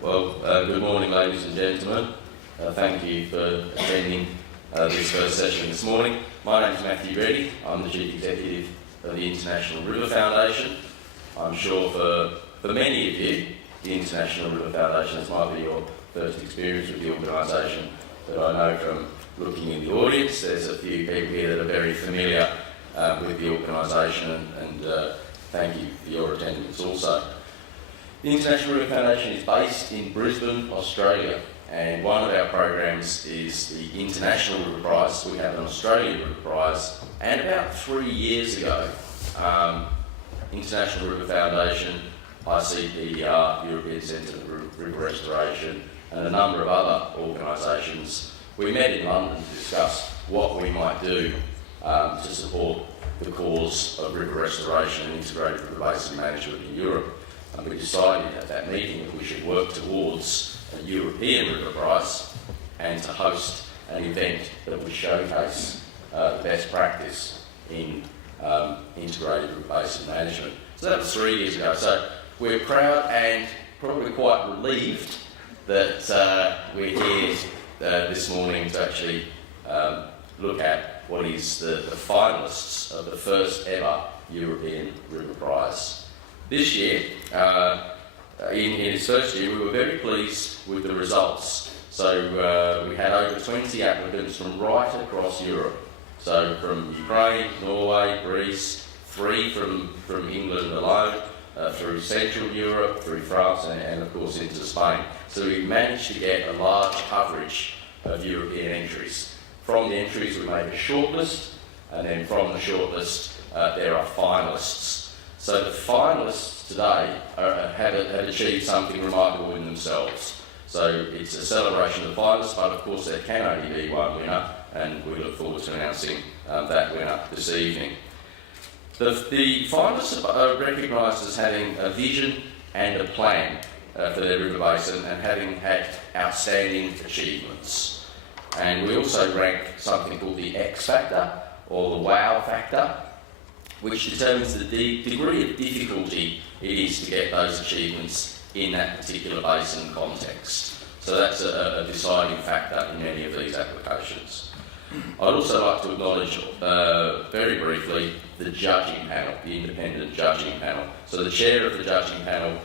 Good morning, ladies and gentlemen. Thank you for attending this first session this morning. My name is Matthew Reddy. I'm the Chief Executive of the International River Foundation. I'm sure for many of you, the International River Foundation, this might be your first experience with the organisation, but I know from looking in the audience, there's a few people here that are very familiar with the organisation, and thank you for your attendance also. The International River Foundation is based in Brisbane, Australia, and one of our programs is the International Riverprize. We have an Australian Riverprize, and about 3 years ago, International River Foundation, ICPER, European Centre for River Restoration, and a number of other organisations, we met in London to discuss what we might do to support the cause of river restoration and integrated river basin management in Europe. And we decided at that meeting that we should work towards a European River Prize and to host an event that would showcase the best practice in integrated river basin management. So that was 3 years ago. So we're proud and probably quite relieved that we're here this morning to actually look at what is the finalists of the first ever European River Prize. This year, in its first year, we were very pleased with the results. So we had over 20 applicants from right across Europe. So from Ukraine, Norway, Greece, 3 from England alone, through Central Europe, through France, and of course into Spain. So we managed to get a large coverage of European entries. From the entries we made a shortlist, and then from the shortlist there are finalists. So the finalists today had achieved something remarkable in themselves. So it's a celebration of the finalists, but of course there can only be one winner, and we look forward to announcing that winner this evening. The finalists are recognised as having a vision and a plan for their river basin and having had outstanding achievements. And we also rank something called the X factor, or the wow factor, which determines the degree of difficulty it is to get those achievements in that particular basin context. So that's a deciding factor in many of these applications. I'd also like to acknowledge very briefly the judging panel, the independent judging panel. So the chair of the judging panel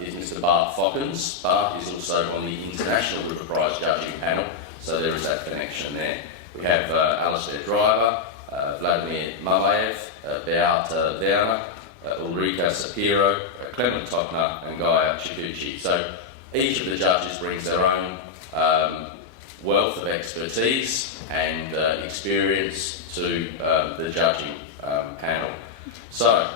is Mr. Bart Fockens. Bart is also on the International River Prize judging panel, so there is that connection there. We have Alistair Driver, Vladimir Mamayev, Beata Downer, Ulrika Sapiro, Clement Topner, and Gaia Chikuchi. So each of the judges brings their own wealth of expertise and experience to the judging panel. So,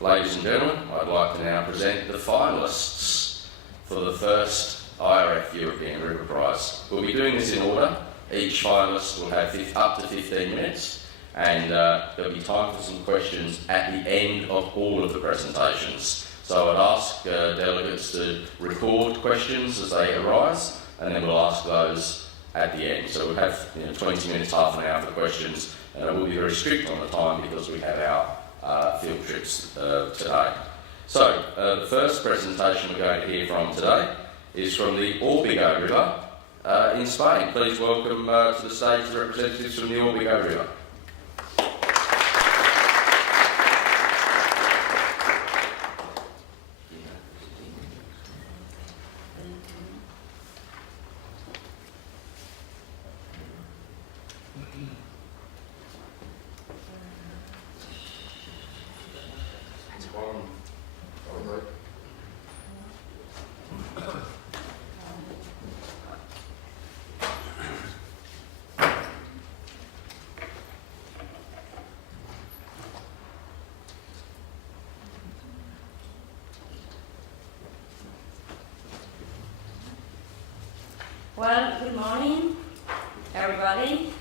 ladies and gentlemen, I'd like to now present the finalists for the first IRF European River Prize. We'll be doing this in order. Each finalist will have up to 15 minutes, and there'll be time for some questions at the end of all of the presentations. So I'd ask delegates to record questions as they arise, and then we'll ask those at the end. So we'll have 20 minutes, half an hour for questions, and I will be very strict on the time because we have our field trips today. So the first presentation we're going to hear from today is from the Orbigo River in Spain. Please welcome to the stage the representatives from the Orbigo River. Well, good morning, everybody.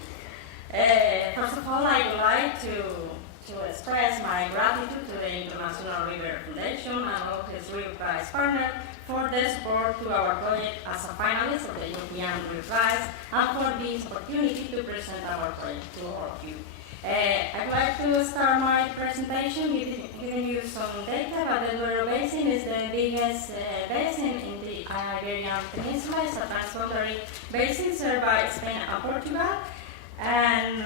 First of all, I would like to express my gratitude to the International River Foundation and all its Riverprize partners for their support to our project as a finalist of the European Riverprize and for this opportunity to present our project to all of you. I'd like to start my slide presentation giving you some data, but the Duero Basin is the biggest basin in the Iberian Peninsula. It's a transboundary basin served by Spain and Portugal. And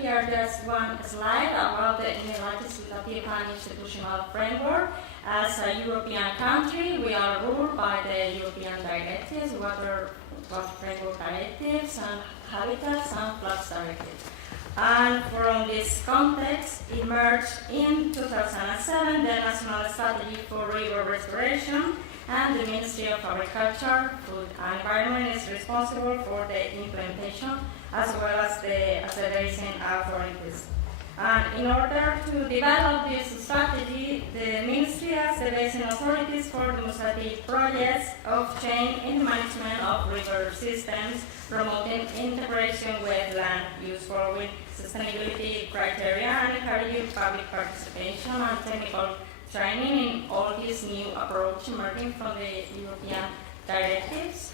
here just one slide about the legislative and institutional framework. As a European country, we are ruled by the European directives, water framework directives, and habitats and floods directives. And from this context emerged in 2007 the National Strategy for River Restoration, and the Ministry of Agriculture, Food and Environment is responsible for the implementation as well as the basin authorities. And in order to develop this strategy, the Ministry asked the basin authorities for demonstrative projects of change in the management of river systems, promoting integration with land use following sustainability criteria, and encouraging public participation and technical training in all this new approach emerging from the European directives.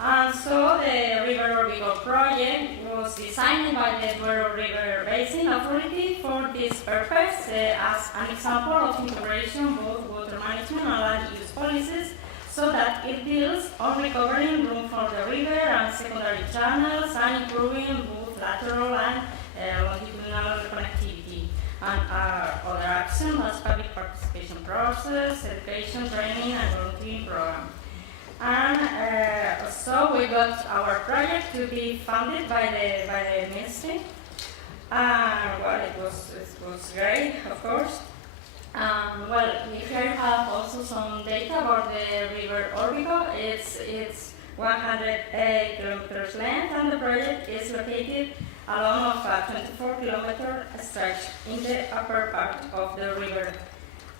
And so the River Orbigo project was designed by the Duero River Basin Authority for this purpose as an example of integration both water management and land use policies, so that it builds on recovering room for the river and secondary channels and improving both lateral and longitudinal connectivity, and other actions as public participation process, education, training, and volunteering program. And so we got our project to be funded by the ministry. Well, it was great, of course. Well, here you have also some data about the River Orbigo. It's 108 kilometers length, and the project is located along of a 24-kilometer stretch in the upper part of the river.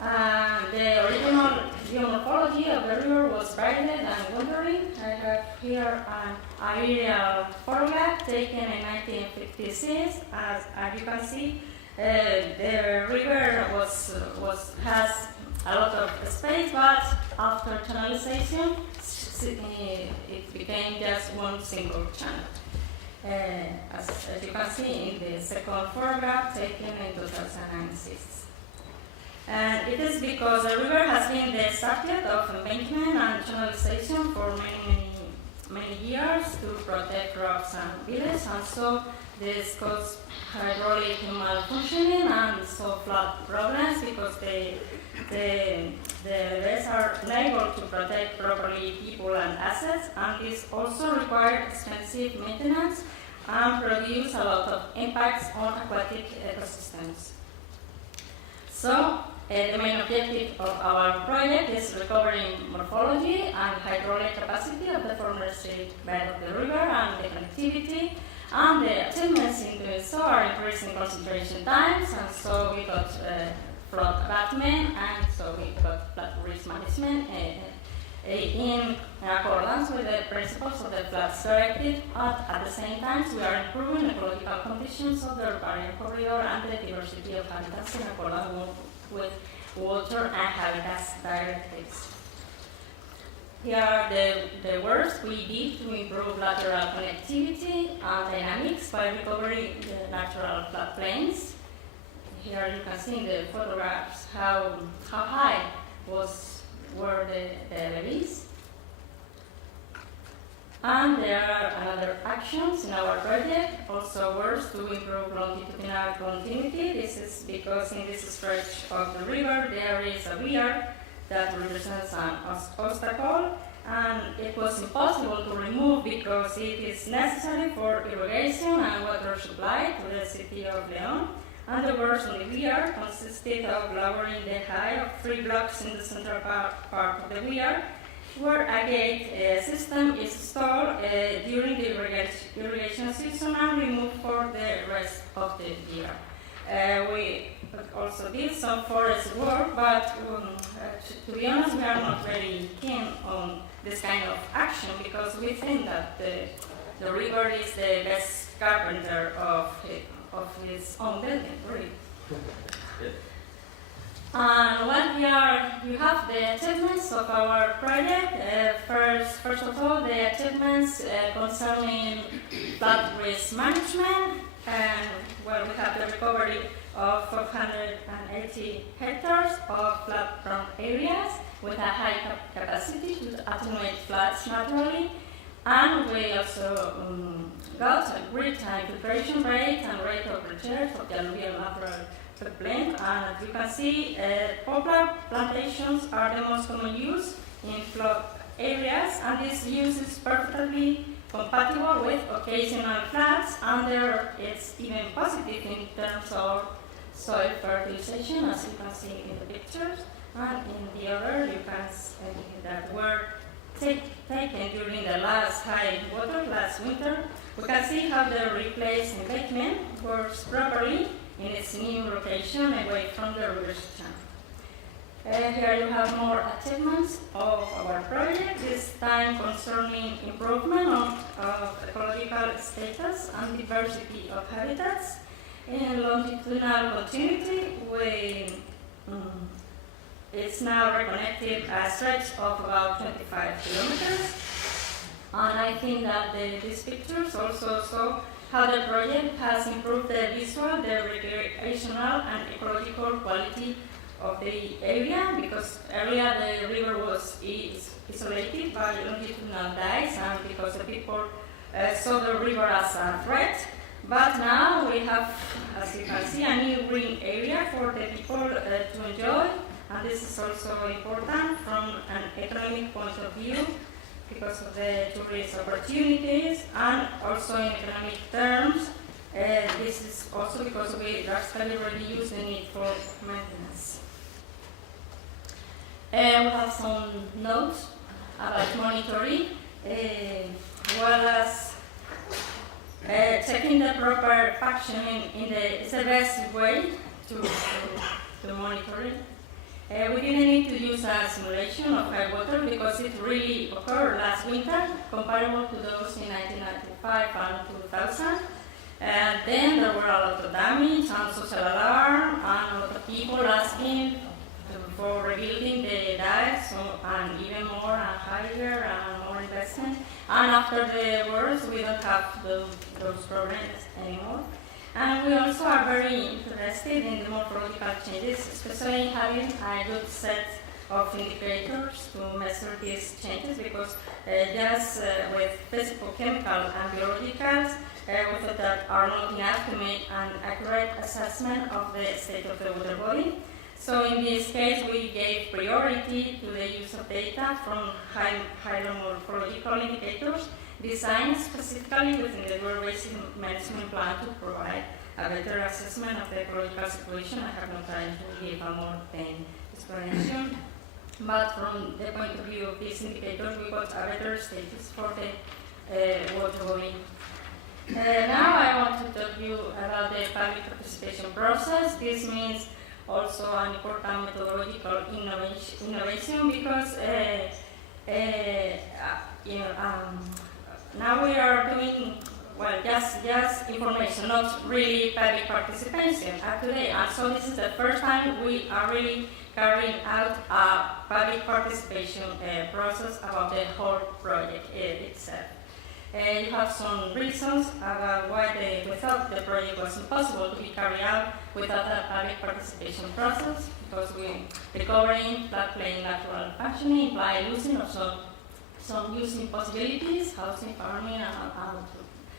The original geomorphology of the river was braided and wandering. I have here an aerial photograph taken in 1956. As you can see, the river has a lot of space, but after channelization, it became just one single channel. As you can see in the second photograph taken in 2006. And it is because the river has been the subject of maintenance and channelization for many years to protect rocks and villages, and so this caused hydraulic malfunctioning and so flood problems because the rivers are unable to protect properly people and assets, and this also requires expensive maintenance and produce a lot of impacts on aquatic ecosystems. So, the main objective of our project is recovering morphology and hydraulic capacity of the former street bed of the river and the connectivity, and the achievements in doing so are increasing concentration times, and so we got flood abatement, and so we got flood risk management in accordance with the principles of the floods directive. At the same time, we are improving ecological conditions of the riparian corridor and the diversity of habitats in accordance with water and habitats directives. Here are the works we did to improve lateral connectivity and dynamics by recovering the natural floodplains. Here you can see in the photographs how high were the levees. And there are other actions in our project, also works to improve longitudinal continuity. This is because in this stretch of the river there is a weir that represents an obstacle, and it was impossible to remove because it is necessary for irrigation and water supply to the city of León. And the works on the weir consisted of lowering the height of 3 blocks in the central part of the weir, where a gate system is installed during the irrigation season and removed for the rest of the year. We also did some forest work, but to be honest, we are not very keen on this kind of action because we think that the river is the best carpenter of his own building, really. And you have the achievements of our project. First of all, the achievements concerning flood risk management, and we have the recovery of 480 hectares of flood-prone areas with a high capacity to attenuate floods naturally. And we also got a great infiltration rate and rate of return of the alluvial natural floodplain. And as you can see, poplar plantations are the most common use in flood areas, and this use is perfectly compatible with occasional floods, and it's even positive in terms of soil fertilization, as you can see in the pictures. And in the other, you can see that were taken during the last high water last winter. We can see how the replaced embankment works properly in its new location away from the river's channel. Here you have more achievements of our project, this time concerning improvement of ecological status and diversity of habitats. In longitudinal continuity, it's now reconnected a stretch of about 25 kilometers. And I think that these pictures also show how the project has improved the visual, the recreational and ecological quality of the area, because earlier the river was isolated by longitudinal dikes and because the people saw the river as a threat. But now we have, as you can see, a new green area for the people to enjoy, and this is also important from an economic point of view because of the tourist opportunities, and also in economic terms, this is also because we drastically reduce the need for maintenance. We have some notes about monitoring, well as checking the proper functioning is the best way to monitor it. We didn't need to use a simulation of high water because it really occurred last winter, comparable to those in 1995 and 2000. And then there were a lot of damage and social alarm and a lot of people asking for rebuilding the dikes, and even more and higher and more investment. And after the wars, we don't have those problems anymore. And we also are very interested in the morphological changes, especially having a good set of indicators to measure these changes, because just with physical, chemical, and biologicals, we thought that are not enough to make an accurate assessment of the state of the water body. So in this case, we gave priority to the use of data from hydromorphological indicators designed specifically within the river-based management plan to provide a better assessment of the ecological situation. I have no time to give a more explanation, but from the point of view of these indicators, we got a better status for the water body. Now I want to talk to you about the public participation process. This means also an important methodological innovation because now we are doing, well, just information, not really public participation today. And so this is the first time we are really carrying out a public participation process about the whole project itself. You have some reasons about why we thought the project was impossible to be carried out without a public participation process, because recovering floodplain natural functioning imply losing also some using possibilities, housing, farming, and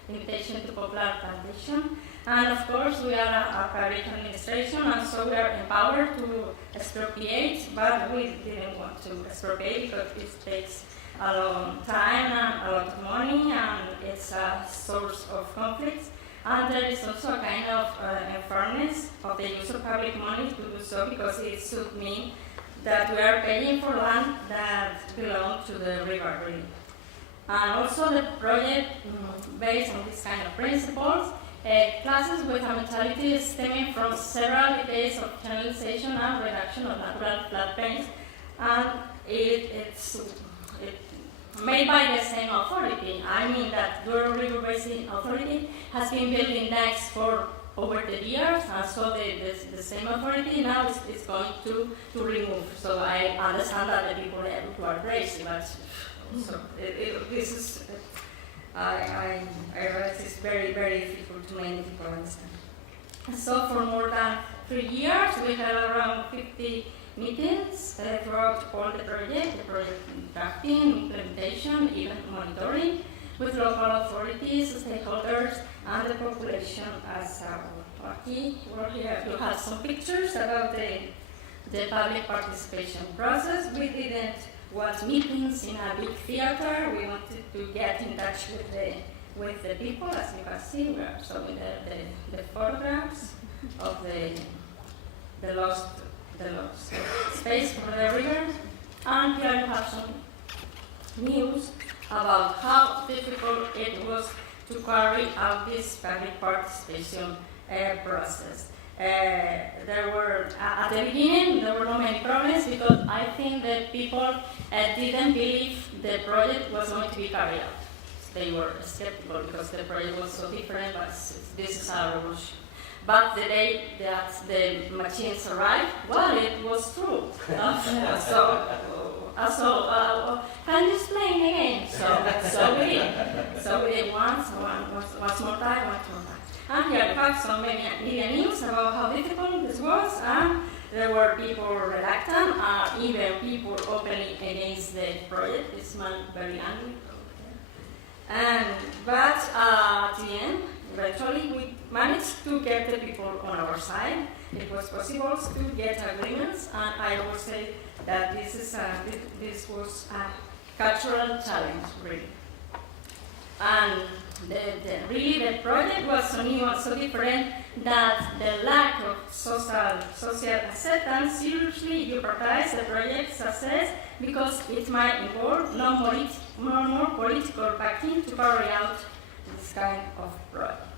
limitation to poplar plantation. And of course, we are a public administration, and so we are empowered to expropriate, but we didn't want to expropriate because it takes a long time and a lot of money, and it's a source of conflicts. And there is also a kind of unfairness of the use of public money to do so, because it should mean that we are paying for land that belongs to the river. And also the project, based on this kind of principles, classes with a mentality stemming from several decades of channelization and reduction of natural floodplains, and it's made by the same authority. I mean that the River Basin Authority has been building dikes for over 30 years, and so the same authority now is going to remove. So I understand that the people who are crazy, but so this is, I realize it's very, very difficult to many people understand. So for more than 3 years, we had around 50 meetings throughout all the project drafting, implementation, even monitoring, with local authorities, stakeholders, and the population as a whole. We're here to have some pictures about the public participation process. We didn't want meetings in a big theater. We wanted to get in touch with the people. As you can see, we are showing the photographs of the lost space for the river. And here you have some news about how difficult it was to carry out this public participation process. There were, at the beginning, there were not many problems because I think that people didn't believe the project was going to be carried out. They were skeptical because the project was so different, but this is a revolution. But the day that the machines arrived, well, it was true. Can you explain again? So we did once more time. And here we have some media news about how difficult this was, and there were people reluctant, even people openly against the project. This man very angry. But at the end, eventually we managed to get the people on our side. It was possible to get agreements, and I always say that this was a cultural challenge, really. And the project was so new and so different that the lack of social acceptance seriously jeopardized the project's success because it might involve no more political backing to carry out this kind of project.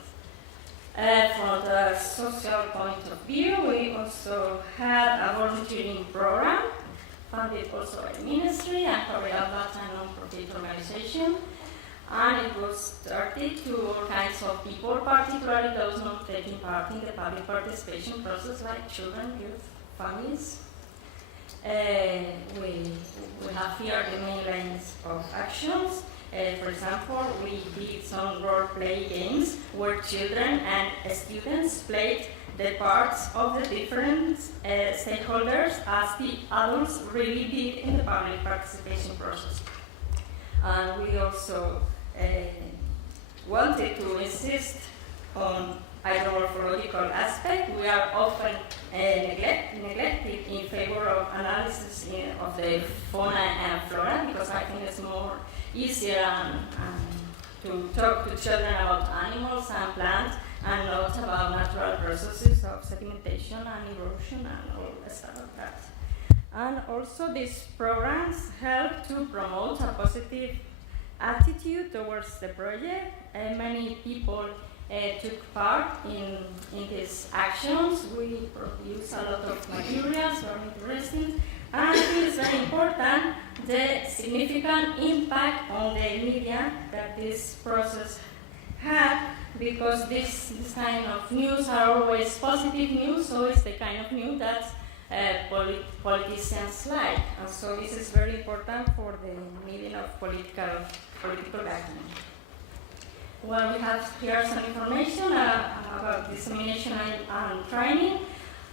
From the social point of view, we also had a volunteering program funded also by the ministry and carried out by a non-profit organization. And it was started to all kinds of people, particularly those not taking part in the public participation process, like children, youth, families. We have here the main lines of actions. For example, we did some role-play games where children and students played the parts of the different stakeholders as the adults really did in the public participation process. And we also wanted to insist on hydromorphological aspect. We are often neglected in favor of analysis of the fauna and flora because I think it's more easier to talk to children about animals and plants and not about natural processes of sedimentation and erosion and all the stuff like that. And also these programs help to promote a positive attitude towards the project. Many people took part in these actions. We produce a lot of materials, very interesting, and it is very important the significant impact on the media that this process had, because this kind of news are always positive news, so it's the kind of news that politicians like, and so this is very important for the meeting of political backing. Well, we have here some information about dissemination and training.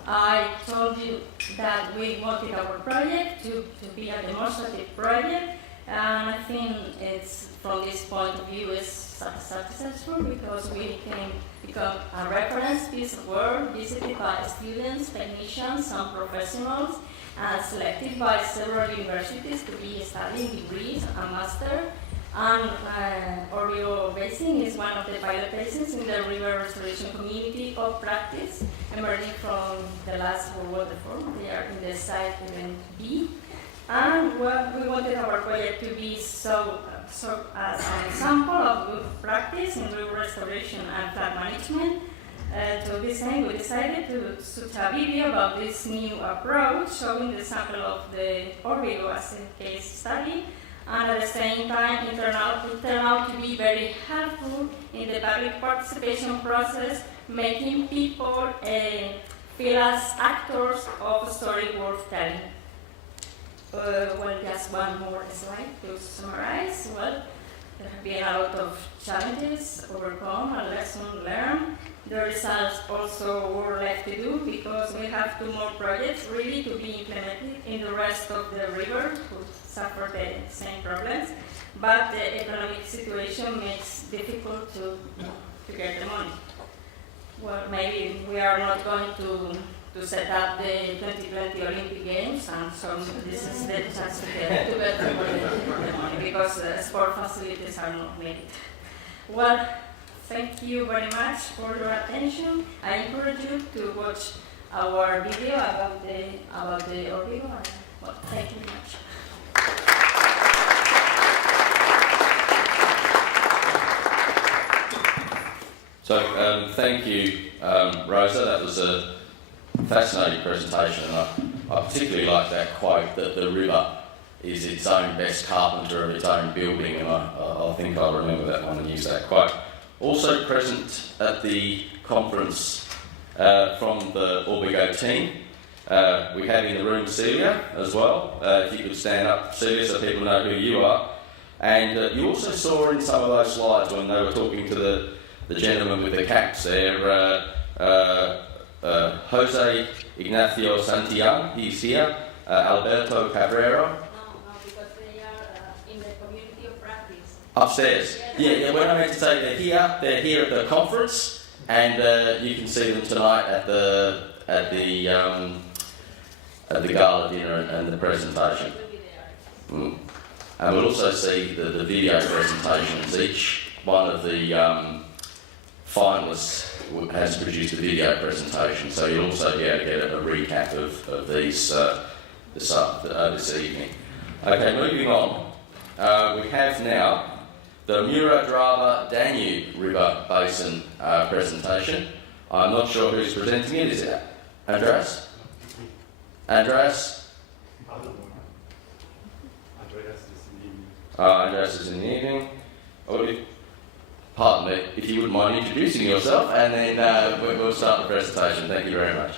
I told you that we wanted our project to be a demonstrative project, and I think it's, from this point of view, is successful because we can become a reference piece of work visited by students, technicians, and professionals, and selected by several universities to be studying degrees and master. And Oreo Basin is one of the pilot basins in the river restoration community of practice emerging from the last World Water Forum. They are in the site event B. And we wanted our project to be so as an example of good practice in river restoration and flood management. To this end, we decided to shoot a video about this new approach, showing the sample of the Oreo as a case study. And at the same time, it turned out to be very helpful in the public participation process, making people feel as actors of a story worth telling. Well, just one more slide to summarize. Well, There have been a lot of challenges overcome and lessons learned. There is also work left to do because we have 2 more projects really to be implemented in the rest of the river who suffer the same problems. But the economic situation makes it difficult to get the money. Well, maybe we are not going to set up the 2020 Olympic Games, and so this is the chance to get the money because sport facilities are not made. Well, thank you very much for your attention. I encourage you to watch our video about the Orbigo. Well, thank you very much. So thank you, Rosa. That was a fascinating presentation, and I particularly like that quote that the river is its own best carpenter of its own building, and I think I'll remember that one and use that quote. Also present at the conference from the Orbigo team, we have in the room Celia as well. If you could stand up, Celia, so people know who you are. And you also saw in some of those slides when they were talking to the gentleman with the caps there, Jose Ignacio Santillan, he's here, Alberto Cabrera. No, because they are in the community of practice. Upstairs. Yeah, when I meant to say they're here at the conference, and you can see them tonight at the gala dinner and the presentation. And we'll also see the video presentations. Each one of the finalists has produced a video presentation, so you'll also be able to get a recap of these this evening. Okay, moving on. We have now the Mura-Drava-Danube River Basin presentation. I'm not sure who's presenting it. Is it Andreas? Andreas? Andreas is in the evening. Pardon me, if you wouldn't mind introducing yourself, and then we'll start the presentation. Thank you very much.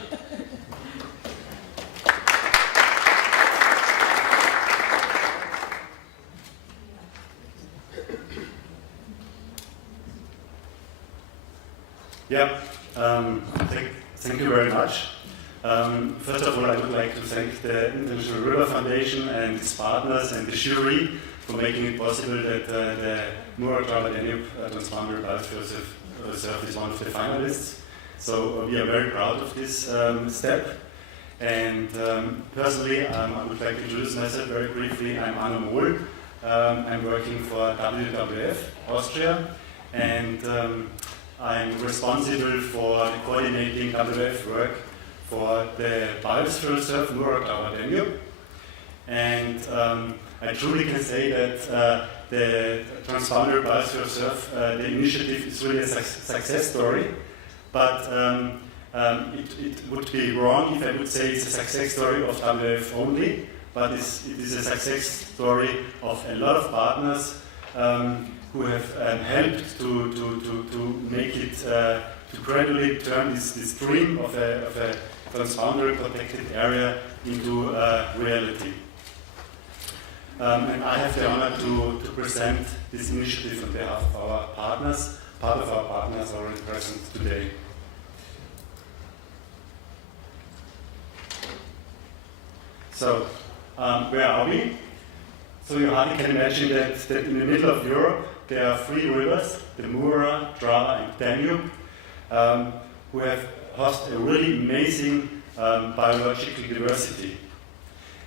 Yeah, thank you very much. First of all, I would like to thank the International River Foundation and its partners and the jury for making it possible that the Mura-Drava-Danube Transboundary Biosphere Reserve is one of the finalists. So we are very proud of this step. And personally, I would like to introduce myself very briefly. I'm Arno Mohl. I'm working for WWF Austria, and I'm responsible for coordinating WWF work for the Biosphere Reserve Mura-Drava-Danube. And I truly can say that the Transboundary Biosphere Reserve, the initiative is really a success story, but it would be wrong if I would say it's a success story of WWF only, but it is a success story of a lot of partners who have helped to make it, to gradually turn this dream of a transboundary protected area into reality. And I have the honor to present this initiative on behalf of our partners. Part of our partners are already present today. So, where are we? So you hardly can imagine that in the middle of Europe there are 3 rivers, the Mura, Drava and Danube, who have host a really amazing biological diversity.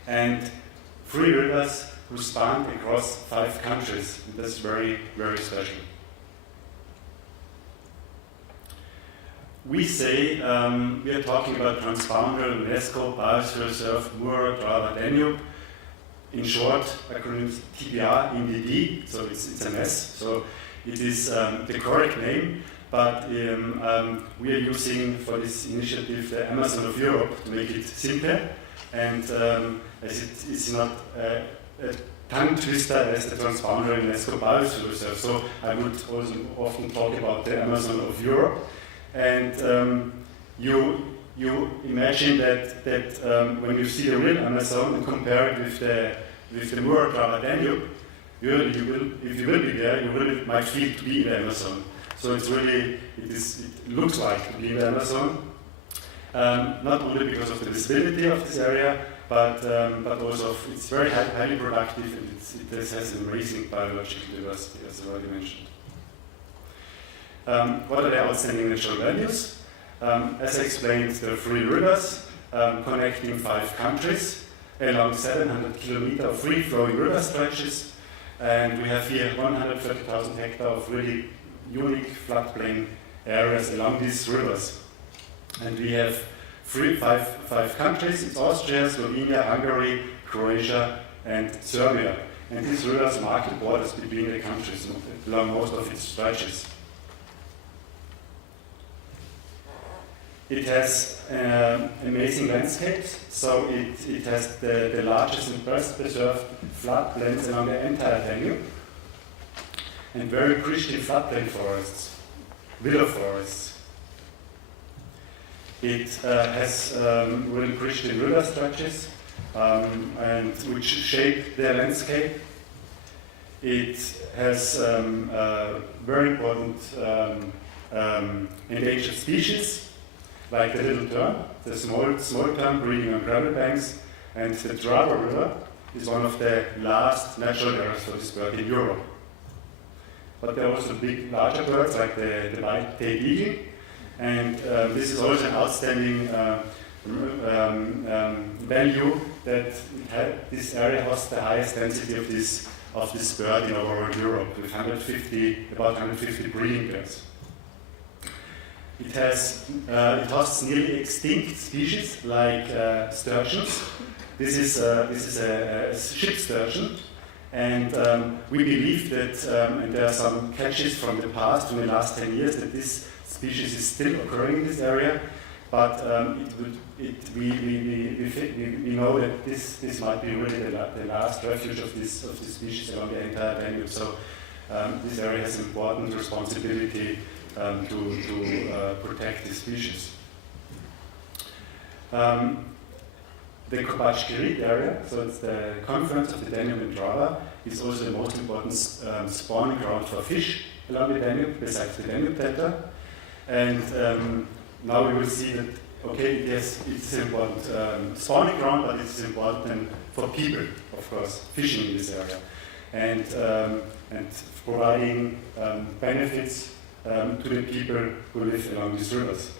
And 3 rivers who span across 5 countries. And that's very, very special. We say, we are talking about Transboundary UNESCO Biosphere Reserve Mura-Drava-Danube. In short, acronyms TBR, MDD, so it's a mess. So it is the correct name, but we are using for this initiative the Amazon of Europe to make it simple. And as it is not a tongue twister as the Transboundary UNESCO Biosphere Reserve, so I would also often talk about the Amazon of Europe. And you imagine that when you see the real Amazon and compare it with the Mura-Drava-Danube, if you will be there, you might feel to be in the Amazon. So it looks like to be in the Amazon, not only because of the visibility of this area, but also it's very highly productive, and it has an amazing biological diversity, as I already mentioned. What are the outstanding natural values? As I explained, there are 3 rivers connecting 5 countries along 700 kilometers of free-flowing river stretches, and we have here 130,000 hectares of really unique floodplain areas along these rivers. And we have 5 countries: it's Austria, Slovenia, Hungary, Croatia, and Serbia. And these rivers mark the borders between the countries along most of its stretches. It has amazing landscapes, so it has the largest and best preserved floodplains along the entire Danube, and very pristine floodplain forests, willow forests. It has really pristine river stretches, and which shape the landscape. It has very important endangered species, like the little tern, the small tern breeding on gravel banks, and the Drava River is one of the last natural areas for this bird in Europe. But there are also larger birds like the white-tailed eagle, and this is also an outstanding value that this area hosts the highest density of this bird in overall Europe, with about 150 breeding pairs. It hosts nearly extinct species like sturgeons. This is a ship sturgeon, and we believe that, and there are some catches from the past, from the last 10 years, that this species is still occurring in this area. But we know that this might be really the last refuge of this species along the entire Danube. So this area has important responsibility to protect the species. The Kopački area, so it's the confluence of the Danube and Drava, is also the most important spawning ground for fish along the Danube, besides the Danube Delta. And now we will see that, okay, yes, it's an important spawning ground, but it's important for people, of course, fishing in this area, and providing benefits to the people who live along these rivers.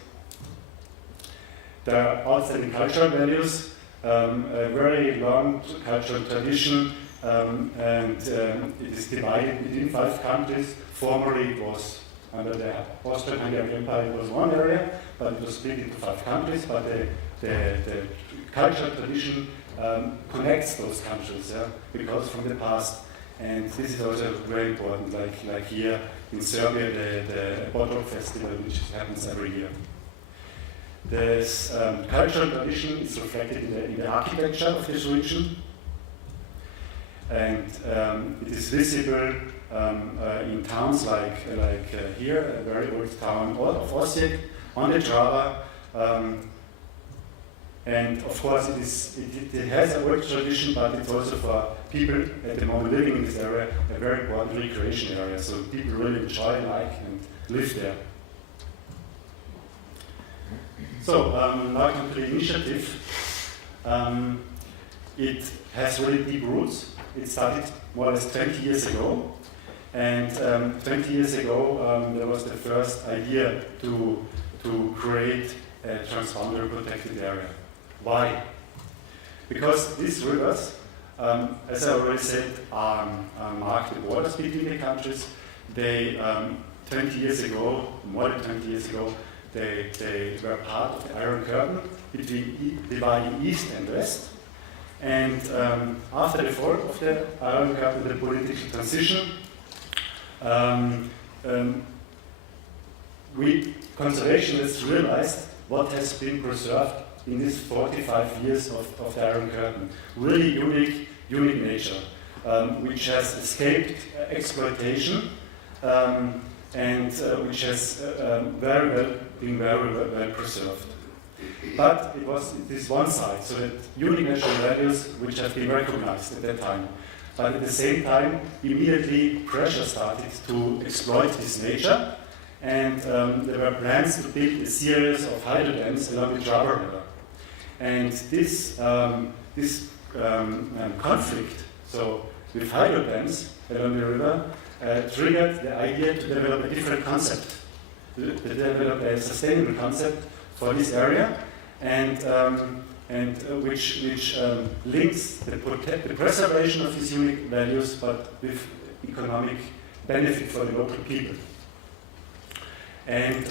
There are outstanding cultural values, a very long cultural tradition, and it is divided between 5 countries. Formerly it was under the Austrian-Hungarian Empire, it was one area, but it was split into 5 countries, but the cultural tradition connects those countries, because from the past. And this is also very important, like here in Serbia, the Botrok Festival, which happens every year. This cultural tradition is reflected in the architecture of this region, and it is visible in towns like here, a very old town of Osijek, on the Drava. And of course, it has a old tradition, but it's also for people at the moment living in this area a very important recreation area. So people really enjoy, and live there. So now I come to the initiative. It has really deep roots. It started more or less 20 years ago, and 20 years ago there was the first idea to create a transboundary protected area. Why? Because these rivers, as I already said, mark the borders between the countries. They, 20 years ago, more than 20 years ago, they were part of the Iron Curtain between dividing East and West. And after the fall of the Iron Curtain, the political transition, we conservationists realized what has been preserved in these 45 years of the Iron Curtain. Really unique nature, which has escaped exploitation, and which has been very well preserved. But it was this one side, so that unique natural values which have been recognized at that time. but at the same time, immediately pressure started to exploit this nature, and there were plans to build a series of hydro dams along the Java River. And this conflict, so with hydro dams along the river, triggered the idea to develop a different concept, to develop a sustainable concept for this area, and which links the preservation of these unique values, but with economic benefit for the local people. And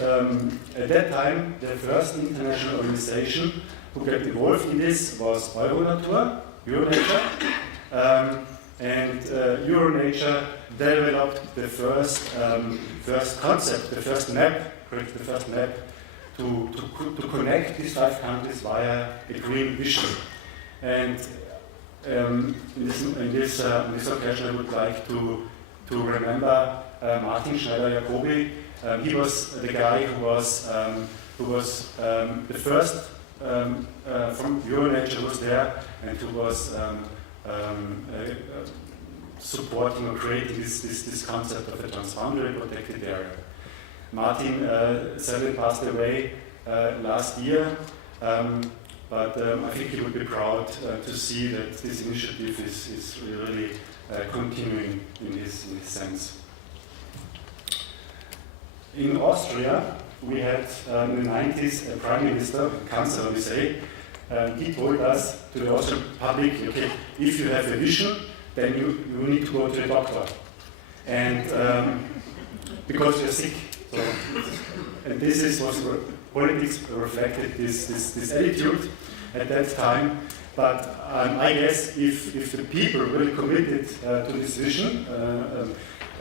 at that time, the first international organization who got involved in this was Euronatur, and Euronature developed the first concept, the first map to connect these 5 countries via a green vision. And in this occasion, I would like to remember Martin Schneider-Jacobi. He was the guy who was the first from Euronature was there, and who was supporting or creating this concept of a transboundary protected area. Martin sadly passed away last year, but I think he would be proud to see that this initiative is really continuing in this sense. In Austria, we had in the 90s a prime minister, Kanzler we say. He told us, to the Austrian public, okay, if you have a vision, then you need to go to a doctor, and because you're sick. So, and this is what politics reflected this attitude at that time. But I guess if the people really committed to this vision,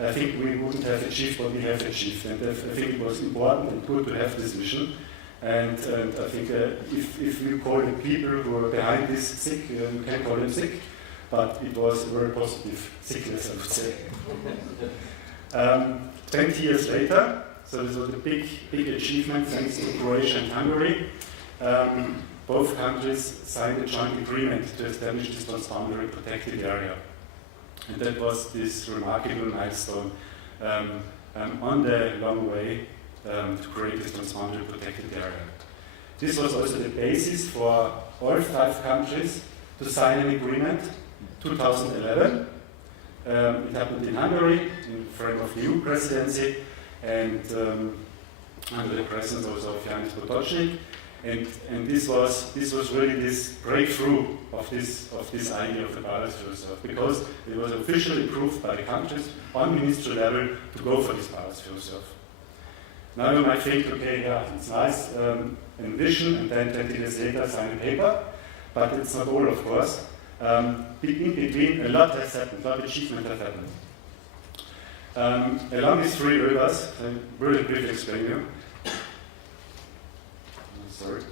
I think we wouldn't have achieved what we have achieved. And I think it was important and good to have this vision. And I think if you call the people who are behind this sick, you can call them sick, but it was a very positive sickness, I would say. 20 years later, so this was a big achievement thanks to Croatia and Hungary. Both countries signed a joint agreement to establish this transboundary protected area. And that was this remarkable milestone on the long way to create this transboundary protected area. This was also the basis for all 5 countries to sign an agreement. 2011. It happened in Hungary in the frame of the EU presidency, and under the presence also of Janis Potočnik. And this was really this breakthrough of this idea of the biosphere reserve, because it was officially approved by the countries on ministry level to go for this biosphere reserve. Now you might think, okay, yeah, it's nice, envision, and then 20 years later sign a paper, but it's not all, of course. In between, a lot has happened, a lot of achievement has happened. Along these 3 rivers, I really briefly explain you. Sorry.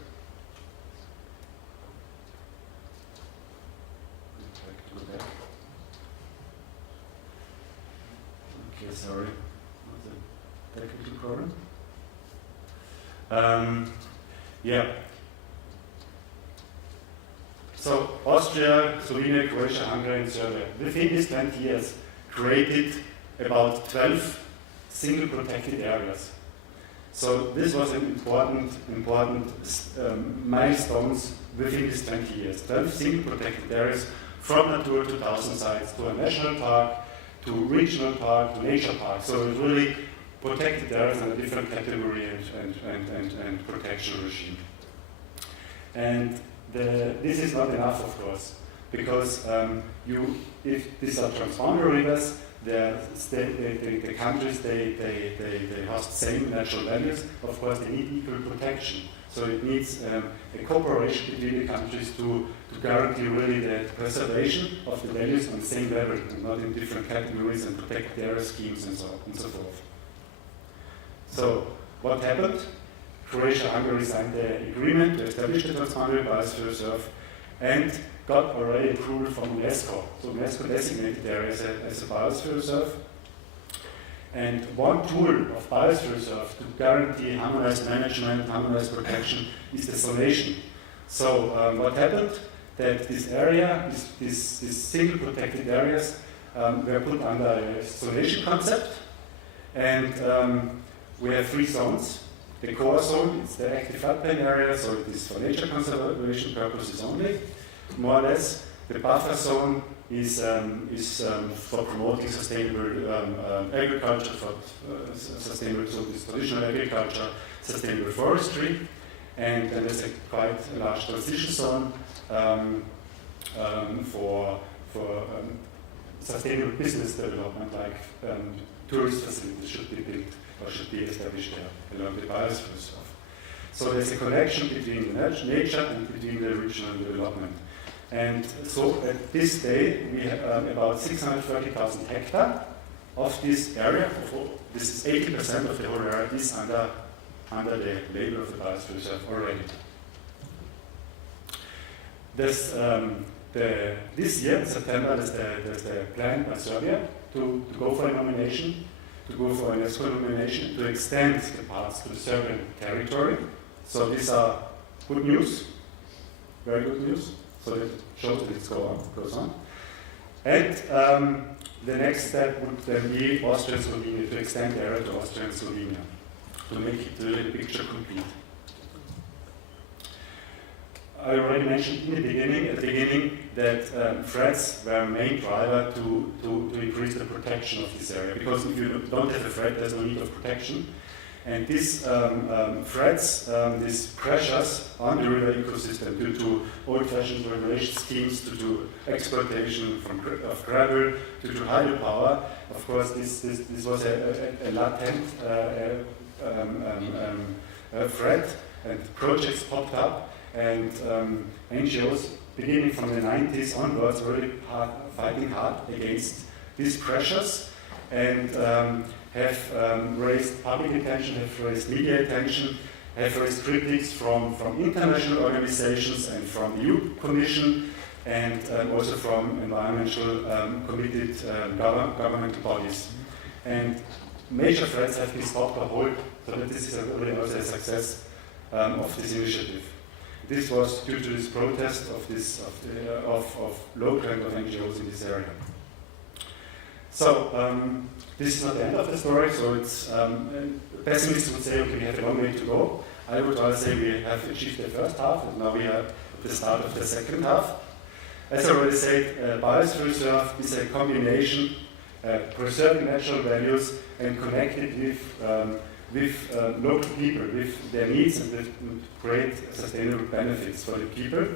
Go back. Okay, sorry. What's the technical problem? Yeah. So Austria, Slovenia, Croatia, Hungary, and Serbia, within these 20 years, created about 12 single protected areas. So this was an important milestones within these 20 years. 12 single protected areas, from Natura 2000 sites to a national park, to regional park, to nature park. So it really protected areas in a different category and protection regime. And this is not enough, of course, because if these are transboundary rivers, the countries they host same natural values. Of course, they need equal protection. So it needs a cooperation between the countries to guarantee really the preservation of the values on the same level, and not in different categories and protected area schemes and so forth. So what happened? Croatia-Hungary signed the agreement to establish the transboundary biosphere reserve and got already approval from UNESCO. So UNESCO designated the area as a biosphere reserve. And one tool of biosphere reserve to guarantee harmonized management, harmonized protection is the zonation. So what happened? that this area, these single protected areas, were put under a zonation concept, and we have 3 zones. The core zone is the active floodplain area, so it is for nature conservation purposes only, more or less. The buffer zone is for promoting sustainable agriculture, for sustainable, so this traditional agriculture, sustainable forestry, and then there's a quite large transition zone for sustainable business development, like tourist facilities should be built or should be established there along the biosphere reserve. So there's a connection between the nature and between the regional development. And so at this day, we have about 630,000 hectares of this area. This is 80% of the whole area is under the label of the biosphere reserve already. There's, this year, in September, there's the plan by Serbia to go for a nomination, to go for a UNESCO nomination, to extend the parks to the Serbian territory. So these are good news, very good news. So it shows that it goes on. And the next step would then be Austria and Slovenia, to extend the area to Austria and Slovenia, to make it the picture complete. I already mentioned at the beginning, that threats were a main driver to increase the protection of this area. Because if you don't have a threat, there's no need of protection. And these threats, these pressures on the river ecosystem due to old-fashioned regulation schemes, due to exploitation of gravel, due to hydropower, of course, this was a latent threat, and projects popped up, and NGOs, beginning from the 90s onwards, were really fighting hard against these pressures, and have raised public attention, have raised media attention, have raised critics from international organizations and from the EU Commission, and also from environmental committed governmental bodies. And major threats have been stopped or hold, so that this is really also a success of this initiative. This was due to this protest of local and of NGOs in this area. So this is not the end of the story. So it's pessimists would say, okay, we have a long way to go. I would rather say we have achieved the first half, and now we are at the start of the second half. As I already said, biosphere reserve is a combination preserving natural values and connected with local people, with their needs, and with great sustainable benefits for the people.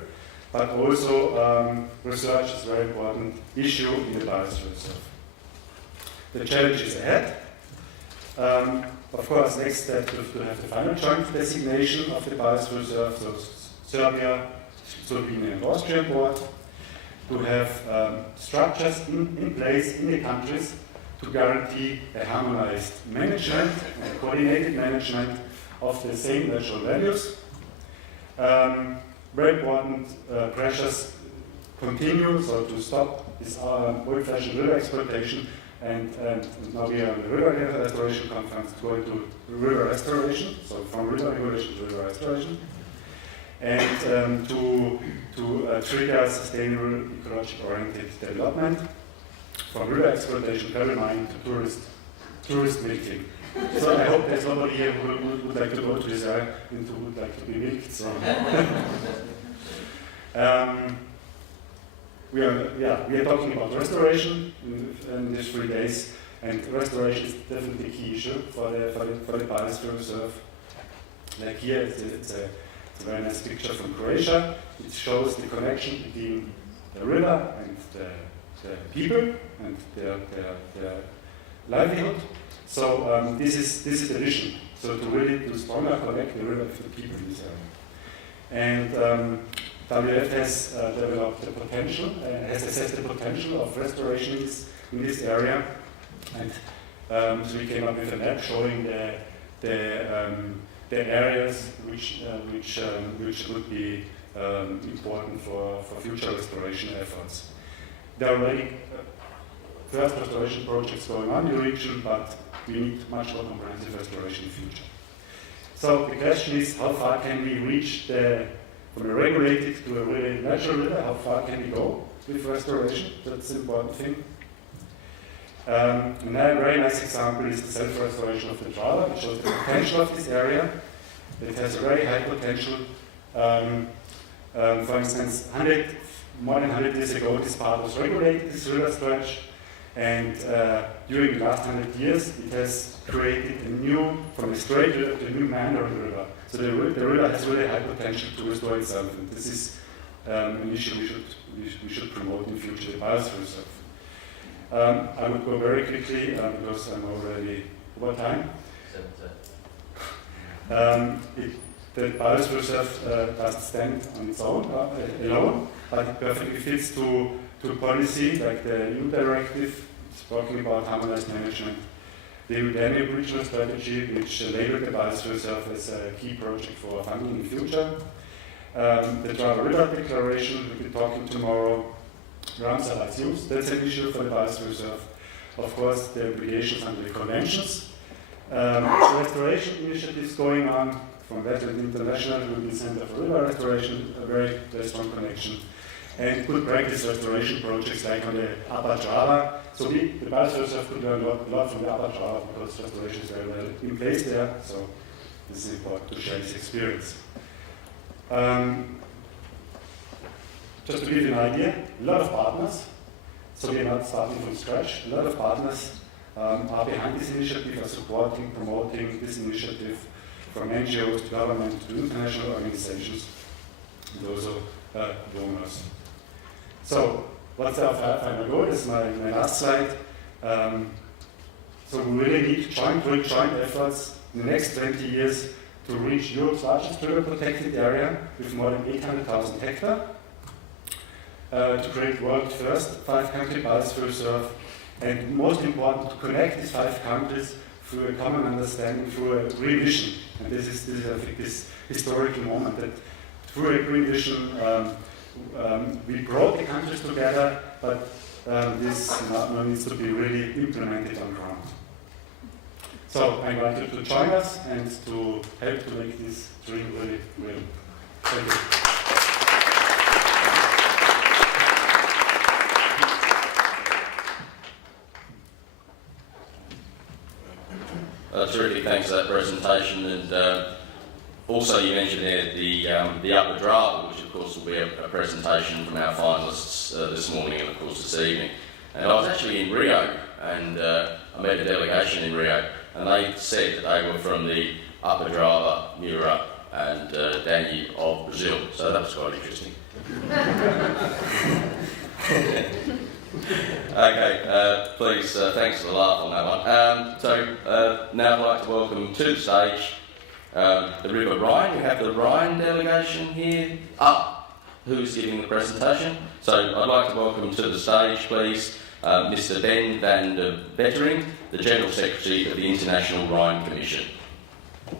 But also research is a very important issue in the biosphere reserve. The challenge is ahead. Of course, next step is to have the final joint designation of the biosphere reserve, so Serbia, Slovenia and Austria board, to have structures in place in the countries to guarantee a harmonized management, a coordinated management of the same natural values. Very important pressures continue, so to stop this old-fashioned river exploitation, and now we are on the river restoration conference going to river restoration, so from river regulation to river restoration, and to trigger sustainable, ecological-oriented development from river exploitation, gravel mining to tourist milking. So I hope there's nobody here who would like to go to this area and who would like to be milked. So. We are talking about restoration in these 3 days, and restoration is definitely a key issue for the biosphere reserve. Like here, it's a very nice picture from Croatia. It shows the connection between the river and the people and their livelihood. So this is the vision. So to stronger connect the river with the people in this area. And WF has developed the potential, has assessed the potential of restoration in this area, and so we came up with a map showing the areas which would be important for future restoration efforts. There are already first restoration projects going on in the region, but we need much more comprehensive restoration in the future. So the question is, how far can we reach from a regulated to a really natural river, how far can we go with restoration? That's an important thing. Another very nice example is the self-restoration of the Drava, which shows the potential of this area. It has a very high potential. For instance, more than 100 years ago, this part was regulated, this river stretch, and during the last 100 years, it has created a new, from a straight river to a new meandering river. So the river has really high potential to restore itself, and this is an issue we should promote in future, the biosphere reserve. I would go very quickly because I'm already over time. The biosphere reserve doesn't stand on its own alone, but it perfectly fits to policy like the EU directive. It's talking about harmonized management. The Danube regional strategy, which labeled the biosphere reserve as a key project for funding in the future. The Drava River Declaration, we'll be talking tomorrow. Ramsar rights use, that's an issue for the biosphere reserve. Of course, the obligations under the conventions. Restoration initiatives going on from Wetland International, European Center for River Restoration, a very strong connection. And good practice restoration projects like on the Upper Drava. So the biosphere reserve could learn a lot from the Upper Drava because restoration is very well in place there. So this is important to share this experience. Just to give you an idea, a lot of partners, so we are not starting from scratch, a lot of partners are behind this initiative, are supporting, promoting this initiative, from NGOs to government to international organizations, and also donors. So, what's our final goal? This is my last slide. So we really need joint efforts in the next 20 years to reach Europe's largest river protected area with more than 800,000 hectares. To create world first 5-country biosphere reserve, and most important, to connect these 5 countries through a common understanding, through a green vision. And this is I think, this historical moment that through a green vision we brought the countries together, but this now needs to be really implemented on ground. So I invite you to join us and to help to make this dream really real. Thank you. Terrific, thanks for that presentation. And also you mentioned there the Upper Drava, which of course will be a presentation from our finalists this morning and of course this evening. And I was actually in Rio, and I met a delegation in Rio, and they said that they were from the Upper Drava, Mura and Danube of Brazil, so that was quite interesting. Okay, please, thanks for the laugh on that one. So now I'd like to welcome to the stage the River Rhine. We have the Rhine delegation here up, who's giving the presentation. So I'd like to welcome to the stage, please, Mr. Ben van der Bettering, the General Secretary of the International Rhine Commission. I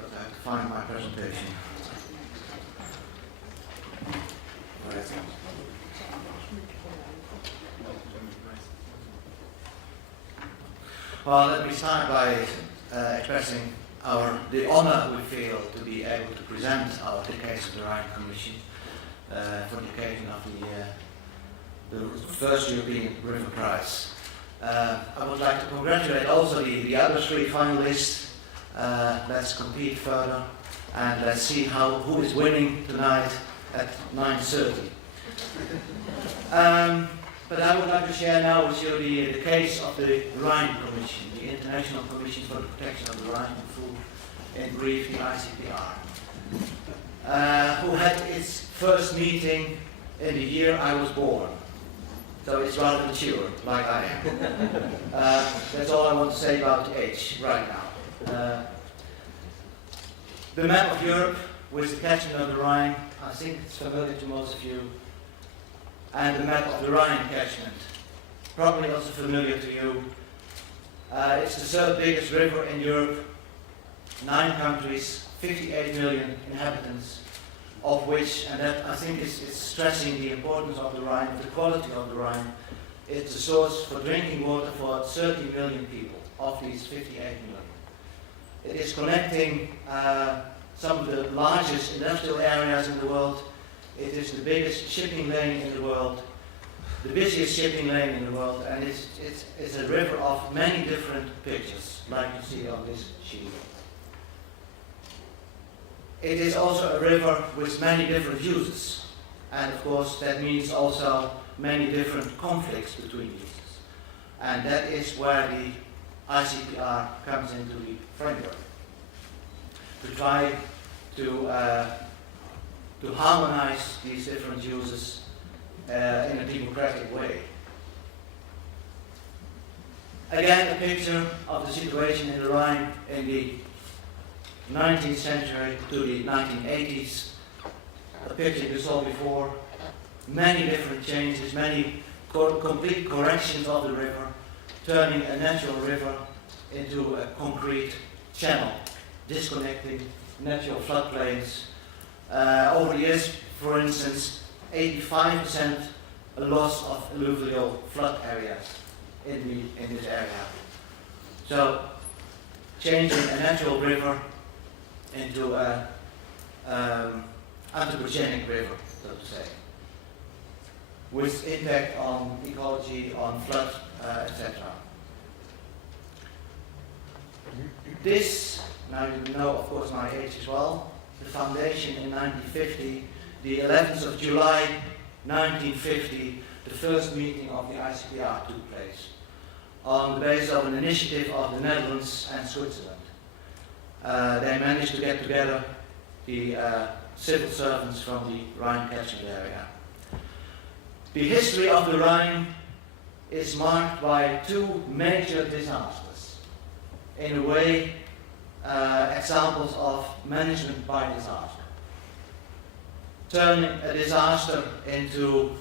have to find my presentation. Well, let me start by expressing the honour we feel to be able to present our case of the Rhine Commission for the occasion of the first European Riverprize. I would like to congratulate also the other 3 finalists. Let's compete further and let's see who is winning tonight at 9:30. But I would like to share now with you the case of the Rhine Commission, the International Commission for the Protection of the Rhine and Food, in brief, the ICPR, who had its first meeting in the year I was born. So it's rather mature, like I am. That's all I want to say about the age right now. The map of Europe with the catchment of the Rhine, I think it's familiar to most of you. And the map of the Rhine catchment, probably also familiar to you. It's the 3rd biggest river in Europe, 9 countries, 58 million inhabitants, of which, and that I think is stressing the importance of the Rhine, the quality of the Rhine, it's a source for drinking water for 30 million people of these 58 million. It is connecting some of the largest industrial areas in the world. It is the biggest shipping lane in the world, the busiest shipping lane in the world, and it's a river of many different pictures, like you see on this sheet. It is also a river with many different uses, and of course that means also many different conflicts between users. And that is where the ICPR comes into the framework, to try to harmonize these different uses in a democratic way. Again, a picture of the situation in the Rhine in the 19th century to the 1980s. A picture you saw before. Many different changes, many complete corrections of the river, turning a natural river into a concrete channel, disconnecting natural floodplains. Over the years, for instance, 85% loss of alluvial flood areas in this area. So, changing a natural river into a anthropogenic river, so to say, with impact on ecology, on flood, etc. This, now you know of course my age as well, the foundation in 1950, the 11th of July 1950, the first meeting of the ICPR took place on the basis of an initiative of the Netherlands and Switzerland. They managed to get together the civil servants from the Rhine catchment area. The history of the Rhine is marked by two major disasters. In a way, examples of management by disaster. Turning a disaster into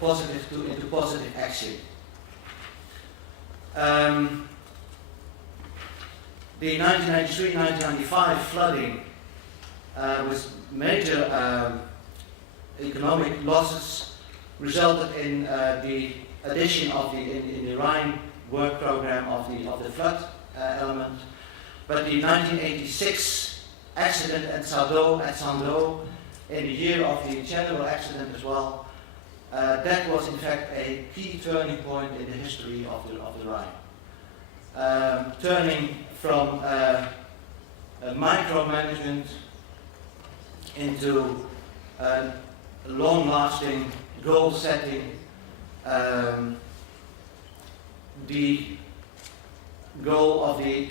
positive action. The 1993-1995 flooding with major economic losses resulted in the addition of in the Rhine work program of the flood element. But the 1986 accident at Sandoz, in the year of the general accident as well, that was in fact a key turning point in the history of the Rhine. Turning from micromanagement into long-lasting goal-setting. The goal of the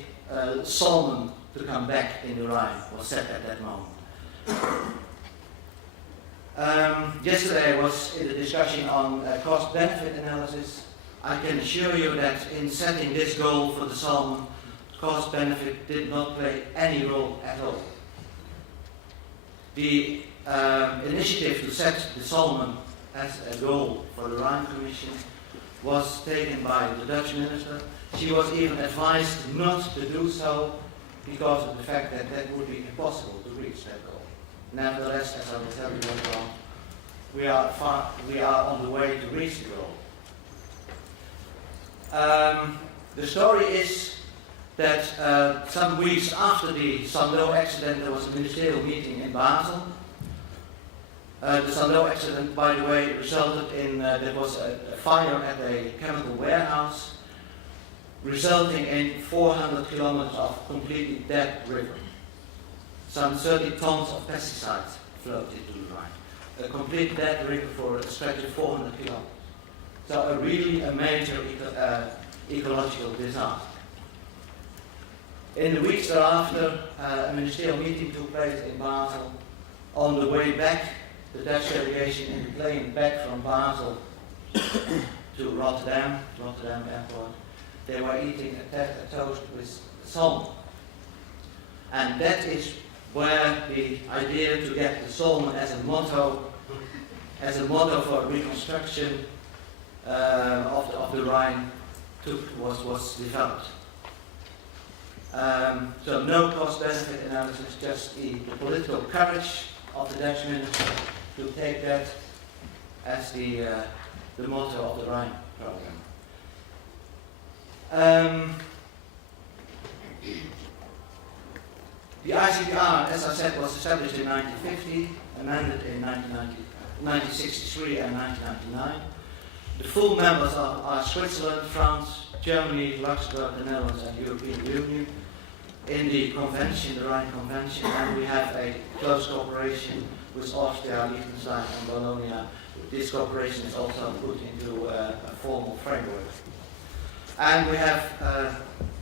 salmon to come back in the Rhine was set at that moment. Yesterday I was in a discussion on cost-benefit analysis. I can assure you that in setting this goal for the salmon, cost-benefit did not play any role at all. The initiative to set the salmon as a goal for the Rhine Commission was taken by the Dutch minister. She was even advised not to do so because of the fact that that would be impossible to reach that goal. Nevertheless, as I will tell you later on, we are on the way to reach the goal. The story is that some weeks after the Sandoz accident, there was a ministerial meeting in Basel. The Sandoz accident, by the way, resulted in there was a fire at a chemical warehouse, resulting in 400 kilometers of completely dead river. Some 30 tons of pesticides flowed into the Rhine. A complete dead river for a stretch of 400 kilometers. So a major ecological disaster. In the weeks thereafter, a ministerial meeting took place in Basel. On the way back, the Dutch delegation in the plane back from Basel to Rotterdam airport, they were eating a toast with salmon. And that is where the idea to get the salmon as a motto for reconstruction of the Rhine was developed. So no cost-benefit analysis, just the political courage of the Dutch minister to take that as the motto of the Rhine program. The ICPR, as I said, was established in 1950, amended in 1963 and 1999. The full members are Switzerland, France, Germany, Luxembourg, the Netherlands, and the European Union. In the convention, the Rhine Convention, and we have a close cooperation with Austria, Liechtenstein, and Wallonia. This cooperation is also put into a formal framework. And we have,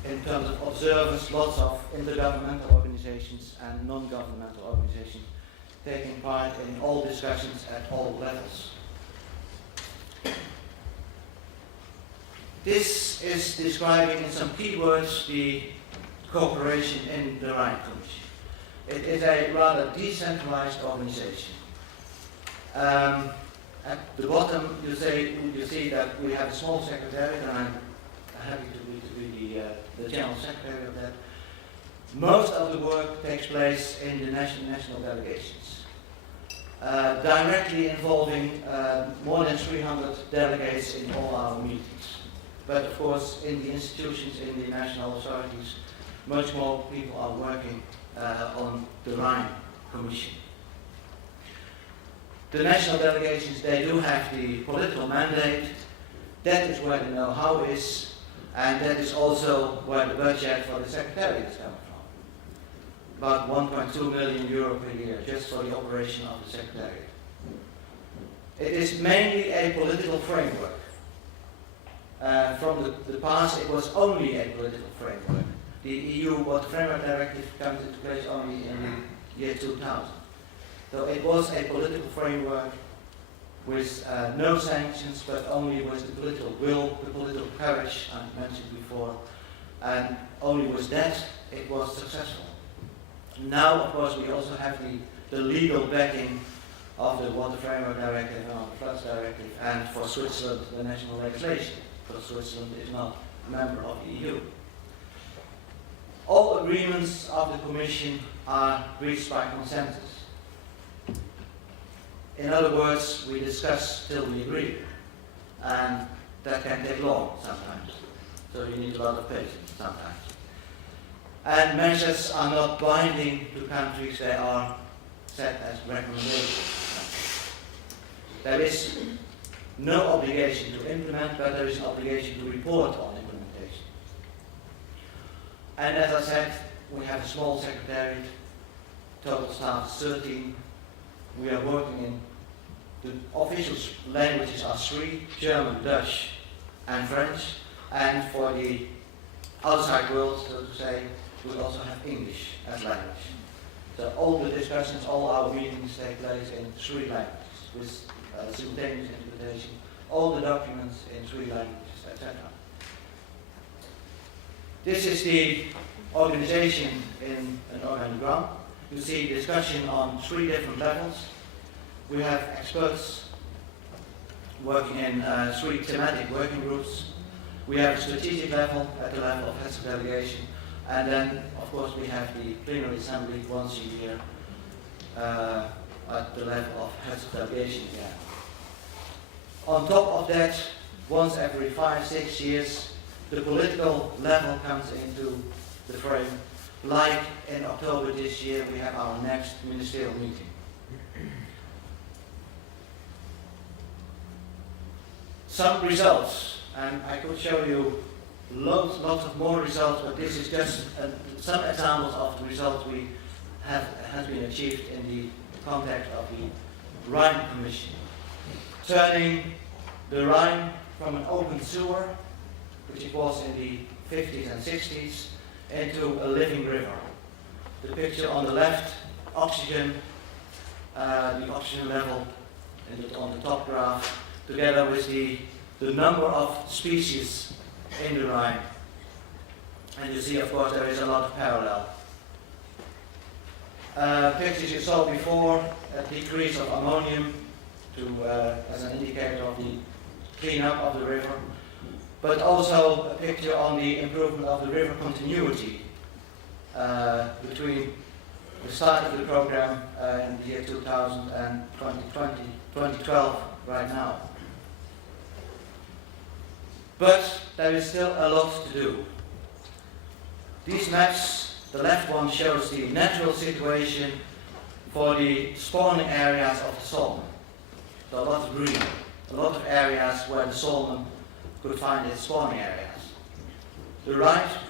in terms of observers, lots of intergovernmental organizations and non-governmental organizations taking part in all discussions at all levels. This is describing in some keywords the cooperation in the Rhine Commission. It is a rather decentralized organization. At the bottom you see that we have a small secretariat, and I'm happy to be the general secretary of that. Most of the work takes place in the national delegations, directly involving more than 300 delegates in all our meetings. But of course, in the institutions, in the national authorities, much more people are working on the Rhine Commission. The national delegations, they do have the political mandate. That is where the know-how is, and that is also where the budget for the secretariat is coming from. About 1.2 million euro per year, just for the operation of the secretariat. It is mainly a political framework. From the past, it was only a political framework. The EU Water Framework Directive comes into place only in the year 2000. So it was a political framework with no sanctions, but only with the political will, the political courage I mentioned before, and only with that it was successful. Now, of course, we also have the legal backing of the Water Framework Directive and the Floods Directive, and for Switzerland, the national legislation, because Switzerland is not a member of the EU. All agreements of the Commission are reached by consensus. In other words, we discuss till we agree, and that can take long sometimes. So you need a lot of patience sometimes. And measures are not binding to countries, they are set as recommendations. There is no obligation to implement, but there is an obligation to report on implementation. And as I said, we have a small secretariat, total staff is 13. We are working in the official languages are 3, German, Dutch, and French. And for the outside world, so to say, we also have English as language. So all the discussions, all our meetings take place in 3 languages with simultaneous interpretation, all the documents in 3 languages, etc. This is the organization in an organigram. You see discussion on 3 different levels. We have experts working in 3 thematic working groups. We have a strategic level at the level of heads of delegation. And then, of course, we have the plenary assembly once a year at the level of heads of delegation again. On top of that, once every 5-6 years, the political level comes into the frame. Like in October this year, we have our next ministerial meeting. Some results, and I could show you lots of more results, but this is just some examples of the results we has been achieved in the context of the Rhine Commission. Turning the Rhine from an open sewer, which it was in the 50s and 60s, into a living river. The picture on the left, oxygen, the oxygen level on the top graph, together with the number of species in the Rhine. And you see, of course, there is a lot of parallel. Pictures you saw before, a decrease of ammonium as an indicator of the cleanup of the river, but also a picture on the improvement of the river continuity between the start of the program in the year 2000 and 2012 right now. But there is still a lot to do. These maps The left one shows the natural situation for the spawning areas of the salmon. So a lot of green, a lot of areas where the salmon could find its spawning areas.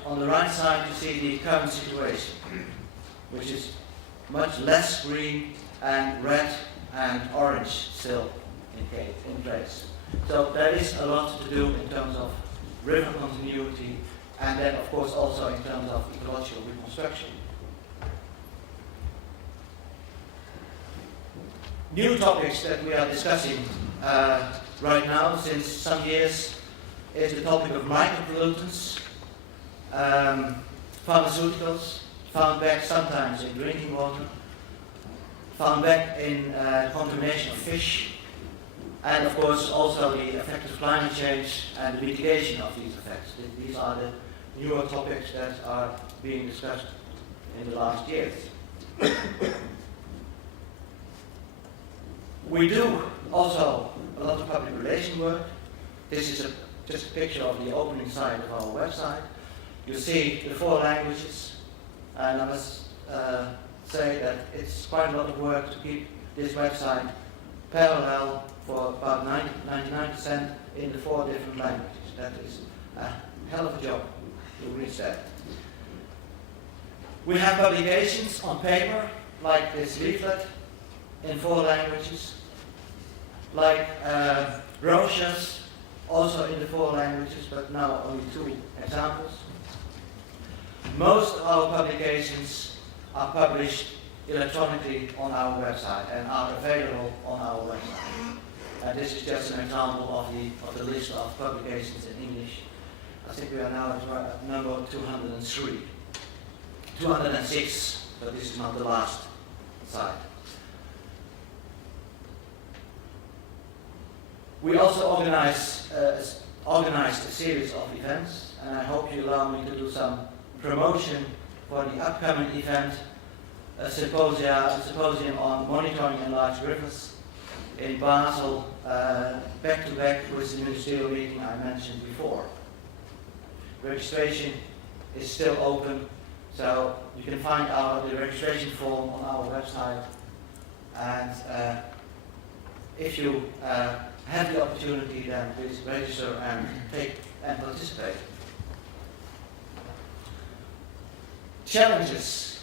On the right side you see the current situation, which is much less green and red and orange still in place. So there is a lot to do in terms of river continuity, and then of course also in terms of ecological reconstruction. New topics that we are discussing right now since some years is the topic of micropollutants, pharmaceuticals, found back sometimes in drinking water, found back in contamination of fish, and of course also the effect of climate change and the mitigation of these effects. These are the newer topics that are being discussed in the last years. We do also a lot of public relation work. This is just a picture of the opening site of our website. You see the 4 languages, and I must say that it's quite a lot of work to keep this website parallel for about 99% in the 4 different languages. That is a hell of a job to reach that. We have publications on paper, like this leaflet, in 4 languages, like brochures, also in the 4 languages, but now only 2 examples. Most of our publications are published electronically on our website and are available on our website. And this is just an example of the list of publications in English. I think we are now at number 203. 206, but this is not the last site. We also organized a series of events, and I hope you allow me to do some promotion for the upcoming event, a symposium on monitoring enlarged rivers in Basel, back to back with the ministerial meeting I mentioned before. Registration is still open, so you can find the registration form on our website, and if you have the opportunity, then please register and participate. Challenges.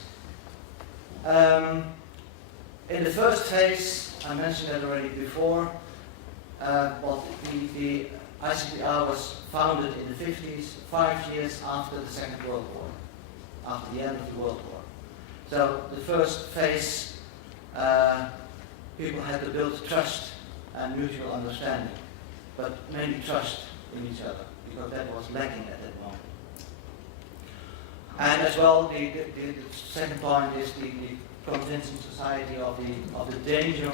In the first phase, I mentioned that already before, the ICPR was founded in the 50s, 5 years after the Second World War, after the end of the World War. So the first phase, people had to build trust and mutual understanding, but mainly trust in each other, because that was lacking at that moment. And as well, the second point is the convincing society of the danger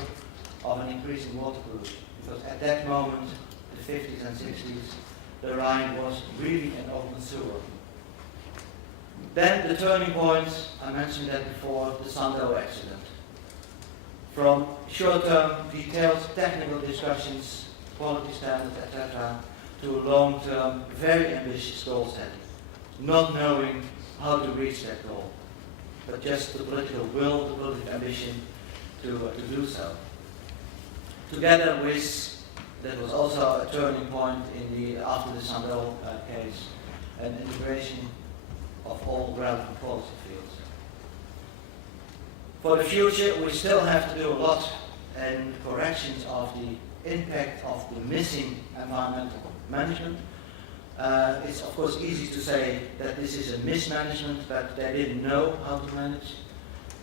of an increasing water pollution, because at that moment, the 50s and 60s, the Rhine was really an open sewer. Then the turning point, I mentioned that before, the Sandow accident. From short-term, detailed technical discussions, quality standards, etc., to long-term, very ambitious goal setting, not knowing how to reach that goal, but just the political will, the political ambition to do so. Together with, that was also a turning point after the Sandow case, an integration of all relevant policy fields. For the future, we still have to do a lot in corrections of the impact of the missing environmental management. It's of course easy to say that this is a mismanagement, but they didn't know how to manage.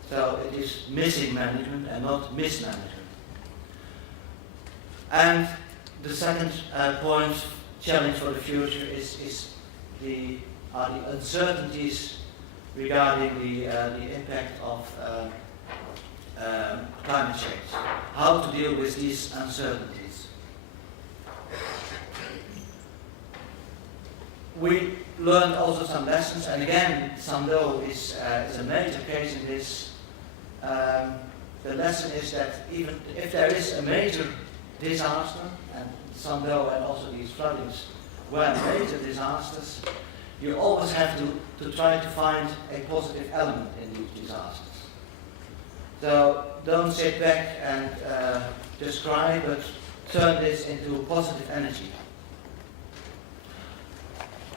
So it is missing management and not mismanagement. And the second challenge for the future is the uncertainties regarding the impact of climate change. How to deal with these uncertainties. We learned also some lessons, and again, Sandow is a major case in this. The lesson is that even if there is a major disaster, and Sandow and also these floodings were major disasters, you always have to try to find a positive element in these disasters. So don't sit back and just cry, but turn this into positive energy.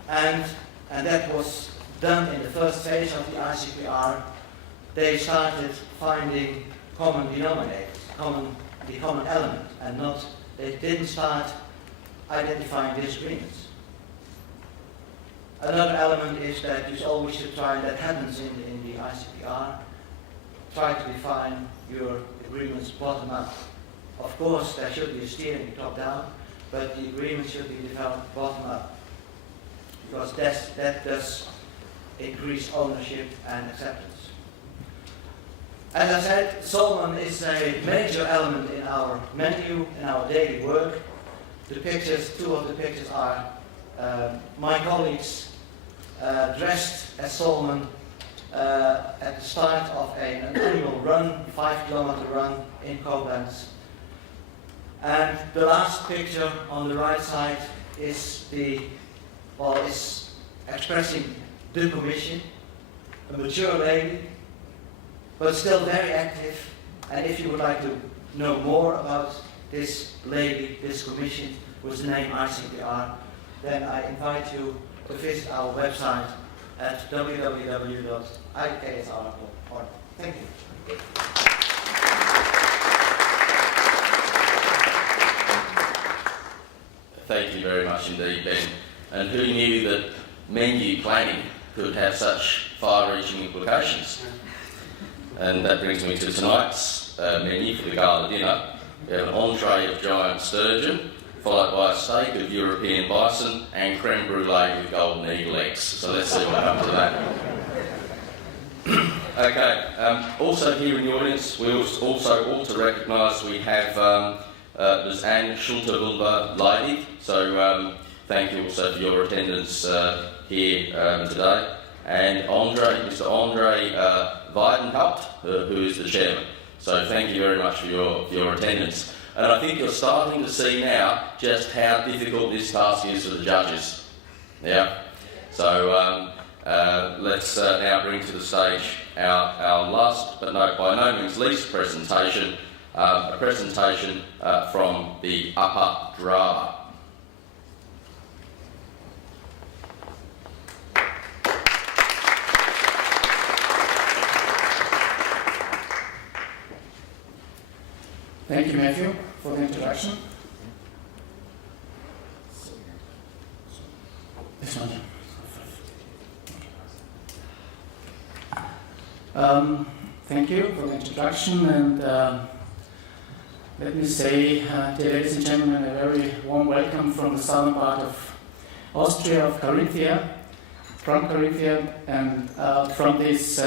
And that was done in the first phase of the ICPR. They started finding common denominators, the common element, and they didn't start identifying disagreements. Another element is that you always should try, and that happens in the ICPR, try to define your agreements bottom up. Of course, there should be a steering top down, but the agreement should be developed bottom up, because that does increase ownership and acceptance. As I said, Solomon is a major element in our menu, in our daily work. The pictures, two of the pictures are my colleagues dressed as Solomon at the start of an annual run, 5-kilometer run in Koblenz. And the last picture on the right side is expressing the Commission, a mature lady, but still very active. And if you would like to know more about this lady, this Commission, with the name ICPR, then I invite you to visit our website at www.iksr.org. Thank you. Thank you very much indeed, Ben. And who knew that menu planning could have such far-reaching implications? And that brings me to tonight's menu for the gala dinner. We have an entree of giant sturgeon, followed by a steak of European bison and creme brulee with golden eagle eggs. So let's see what happens to that. Okay, also here in the audience, we also ought to recognise we have Ms. Anne Schulte-Wilber-Leidig. So thank you also for your attendance here today. And Mr. Andre Weidenhaupt, who is the chairman. So thank you very much for your attendance. And I think you're starting to see now just how difficult this task is for the judges. Yeah. So let's now bring to the stage our last, but by no means least presentation, a presentation from the Upper Drava. Thank you, Matthew, for the introduction. This one. Thank you for the introduction, and let me say, dear ladies and gentlemen, a very warm welcome from the southern part of Austria, of Carinthia, from Carinthia, and from this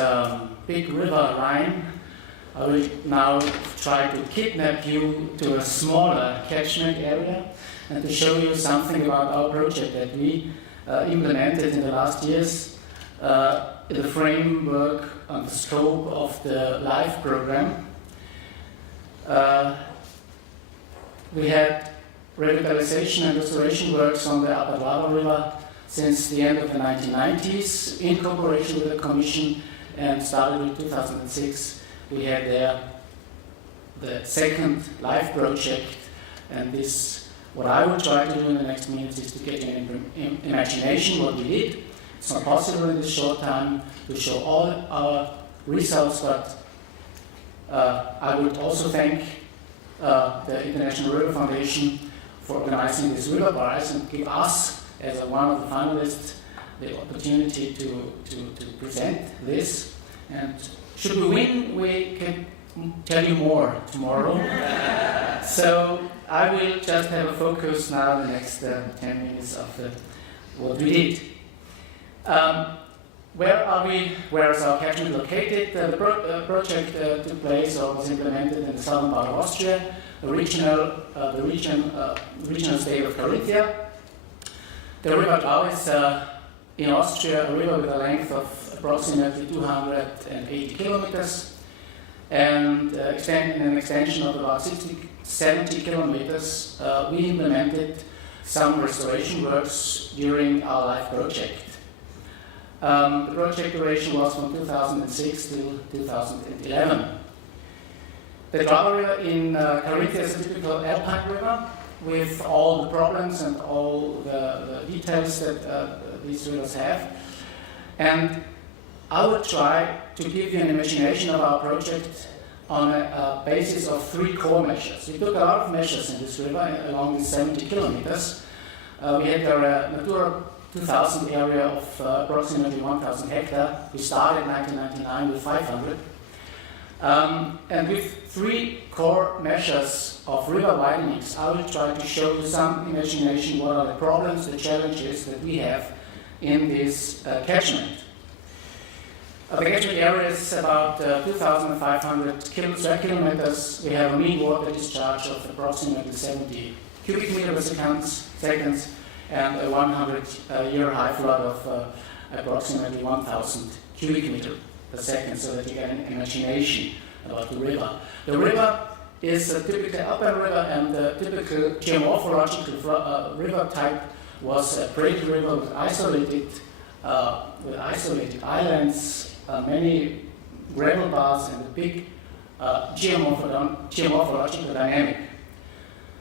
big river Rhine. I will now try to kidnap you to a smaller catchment area and to show you something about our project that we implemented in the last years in the framework and the scope of the LIFE program. We had revitalization and restoration works on the Upper Drava River since the end of the 1990s in cooperation with the Commission, and started in 2006. We had there the second LIFE project, and this, what I will try to do in the next minutes is to get you an imagination what we did. It's not possible in this short time to show all our results, but I would also thank the International River Foundation for organizing this Riverprize and give us, as one of the finalists, the opportunity to present this. And should we win, we can tell you more tomorrow. So I will just have a focus now the next 10 minutes of what we did. Where are we? Where is our catchment located? The project took place or was implemented in the southern part of Austria, the regional state of Carinthia. The River Drava is in Austria a river with a length of approximately 280 kilometers, and in an extension of about 70 kilometers, we implemented some restoration works during our LIFE project. The project duration was from 2006 to 2011. The Drava River in Carinthia is a typical alpine river with all the problems and all the details that these rivers have. And I would try to give you an imagination of our project on a basis of 3 core measures. We took a lot of measures in this river along these 70 kilometers. We had a Natura 2000 area of approximately 1,000 hectares. We started in 1999 with 500. And with 3 core measures of river widenings, I will try to show you some imagination what are the problems, the challenges that we have in this catchment. The catchment area is about 2,500 square kilometers. We have a mean water discharge of approximately 70 cubic meters per seconds and a 100-year high flood of approximately 1,000 cubic meters per second, so that you get an imagination about the river. The river is a typical alpine river, and the typical geomorphological river type was a prairie river with isolated islands, many gravel bars, and a big geomorphological dynamic.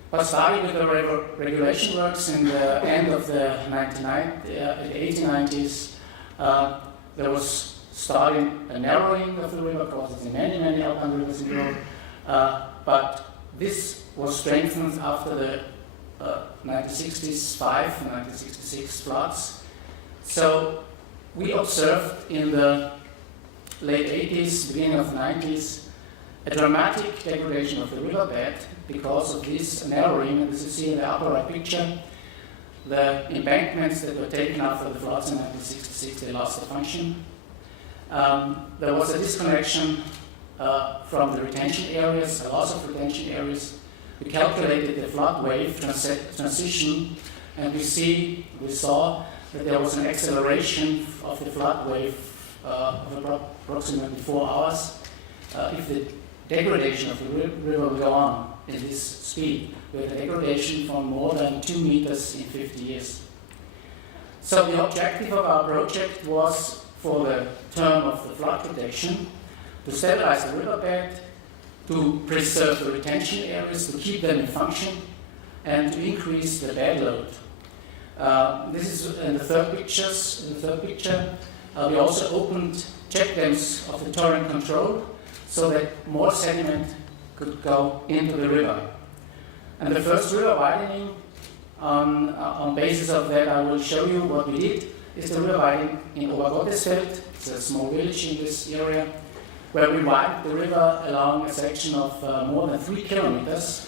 But starting with the river regulation works in the end of the 1890s, there was starting a narrowing of the river, because there's many alpine rivers in Europe, but this was strengthened after the 1965 and 1966 floods. So we observed in the late 80s, beginning of the 90s, a dramatic degradation of the riverbed because of this narrowing. And as you see in the upper right picture, the embankments that were taken after the floods in 1966, they lost their function. There was a disconnection from the retention areas, a loss of retention areas. We calculated the flood wave transition, and we saw that there was an acceleration of the flood wave of approximately 4 hours. If the degradation of the river will go on in this speed, we had a degradation from more than 2 meters in 50 years. So the objective of our project was, for the term of the flood protection, to stabilize the riverbed, to preserve the retention areas, to keep them in function, and to increase the bed load. This is in the third picture. We also opened check dams of the torrent control so that more sediment could go into the river. And the first river widening, on basis of that, I will show you what we did, is the river widening in Obergottesfeld. It's a small village in this area, where we widened the river along a section of more than 3 kilometers.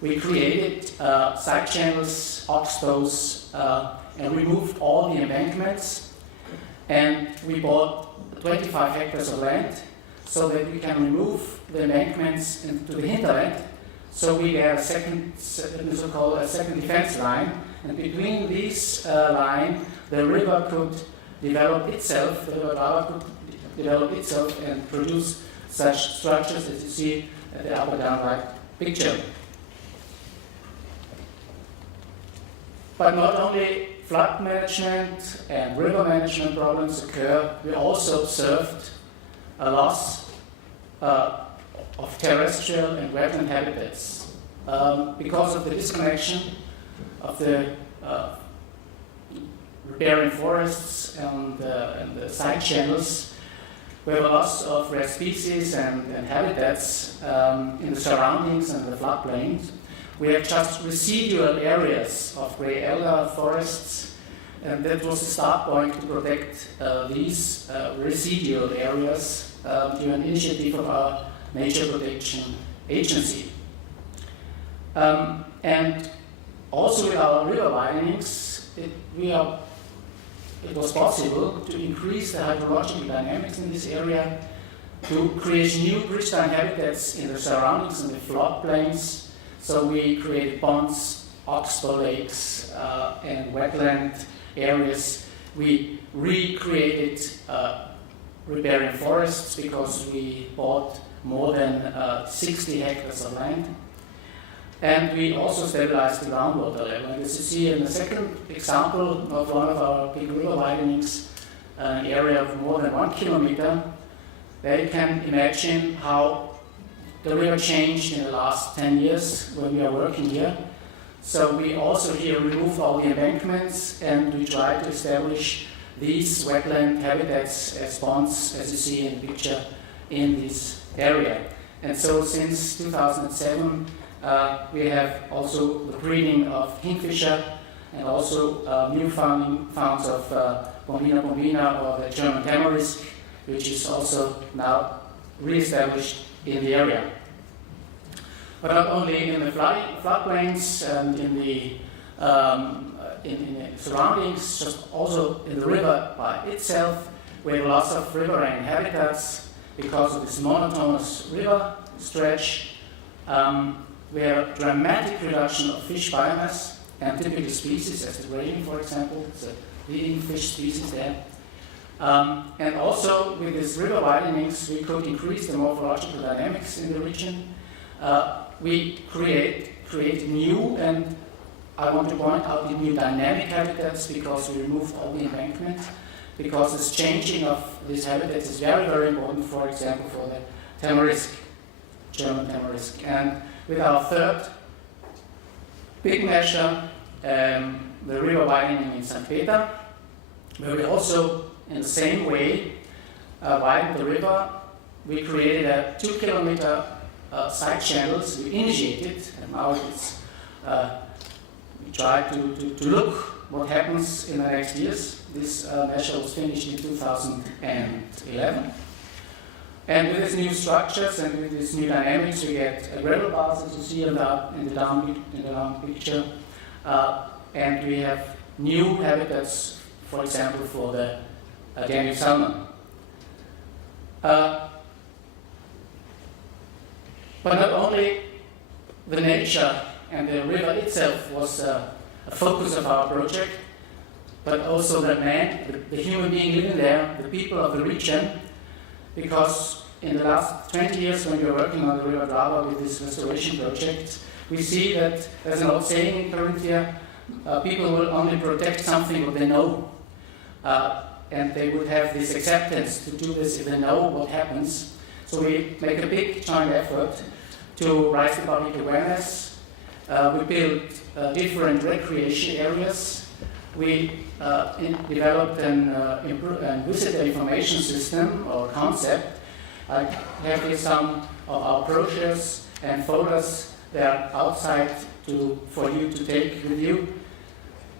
We created side channels, oxbows, and removed all the embankments. And we bought 25 hectares of land so that we can remove the embankments into the hinterland. So we have a second defense line. And between this line, the river could develop itself, and produce such structures as you see at the upper down right picture. But not only flood management and river management problems occur, we also observed a loss of terrestrial and wetland habitats because of the disconnection of the riparian forests and the side channels. We have a loss of rare species and habitats in the surroundings and the floodplains. We have just residual areas of grey alga forests, and that was the start point to protect these residual areas through an initiative of our Nature Protection Agency. And also with our river widenings, it was possible to increase the hydrological dynamics in this area, to create new pristine habitats in the surroundings and the floodplains. So we created ponds, oxbow lakes, and wetland areas. We recreated riparian forests because we bought more than 60 hectares of land. And we also stabilized the groundwater level. And as you see in the second example of one of our big river widenings, an area of more than 1 kilometer, there you can imagine how the river changed in the last 10 years when we are working here. So we also here removed all the embankments and we try to establish these wetland habitats as ponds, as you see in the picture, in this area. And so since 2007, we have also the breeding of kingfisher and also new founds of Bombina bombina or the German tamarisk, which is also now re-established in the area. But not only in the floodplains and in the surroundings, just also in the river by itself, we have lots of riverine habitats because of this monotonous river stretch. We have a dramatic reduction of fish biomass and typical species, as the grayling, for example. It's a leading fish species there. And also, with these river widenings, we could increase the morphological dynamics in the region. We create new, and I want to point out the new dynamic habitats because we removed all the embankment, because this changing of these habitats is very, very important, for example, for the tamarisk, German tamarisk. And with our third big measure, the river widening in St. Peter, where we also, in the same way, widened the river. We created a 2-kilometer side channels. We initiated, and now it's, we try to look what happens in the next years. This measure was finished in 2011. And with these new structures and with these new dynamics, we get a gravel bars, as you see in the down picture. And we have new habitats, for example, for the Danube salmon. But not only the nature and the river itself was a focus of our project, but also the man, the human being living there, the people of the region, because in the last 20 years when we were working on the River Drava with this restoration project, we see that there's an old saying in Carinthia, people will only protect something what they know. And they would have this acceptance to do this if they know what happens. So we make a big joint effort to raise the public awareness. We built different recreation areas. We developed an visitor information system or concept. I have here some of our brochures and photos. They are outside for you to take with you.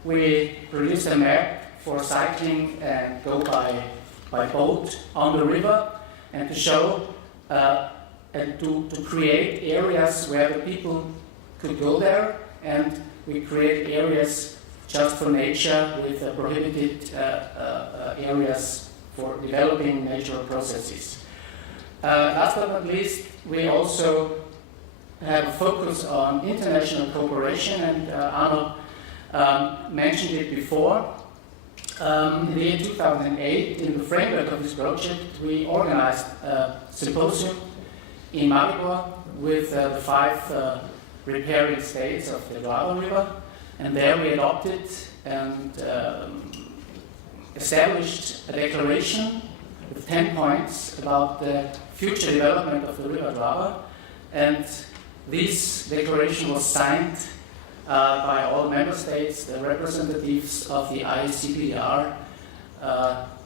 We produced a map for cycling and go by boat on the river, and to show and to create areas where the people could go there, and we create areas just for nature with prohibited areas for developing natural processes. Last but not least, we also have a focus on international cooperation, and Arno mentioned it before. In the year 2008, in the framework of this project, we organized a symposium in Maribor with the 5 riparian states of the Drava River, and there we adopted and established a declaration with 10 points about the future development of the River Drava, and this declaration was signed by all member states. The representatives of the ICPDR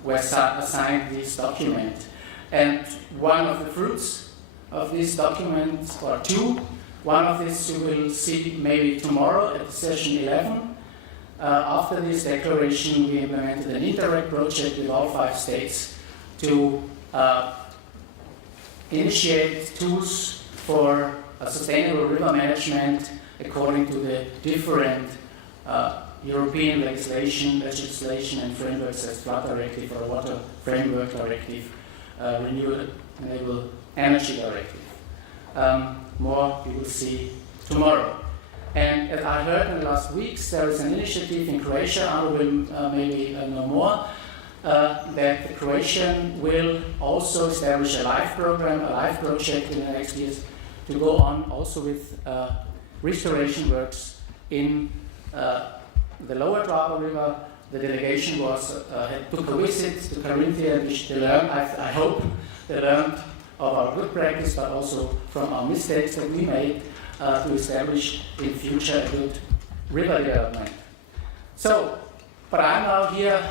were assigned this document. And one of the fruits of this document, or 2, one of these you will see maybe tomorrow at session 11. After this declaration, we implemented an Interreg project with all 5 states to initiate tools for sustainable river management according to the different European legislation and frameworks as Flood Directive or Water Framework Directive, Renewable Energy Directive. More you will see tomorrow. And as I heard in the last weeks, there is an initiative in Croatia, I will maybe know more, that the Croatian will also establish a live program, a live project in the next years to go on also with restoration works in the lower Drava River, the delegation took a visit to Carinthia, and they learned, I hope, they learned of our good practice, but also from our mistakes that we made to establish in future a good river development. So, but I'm now here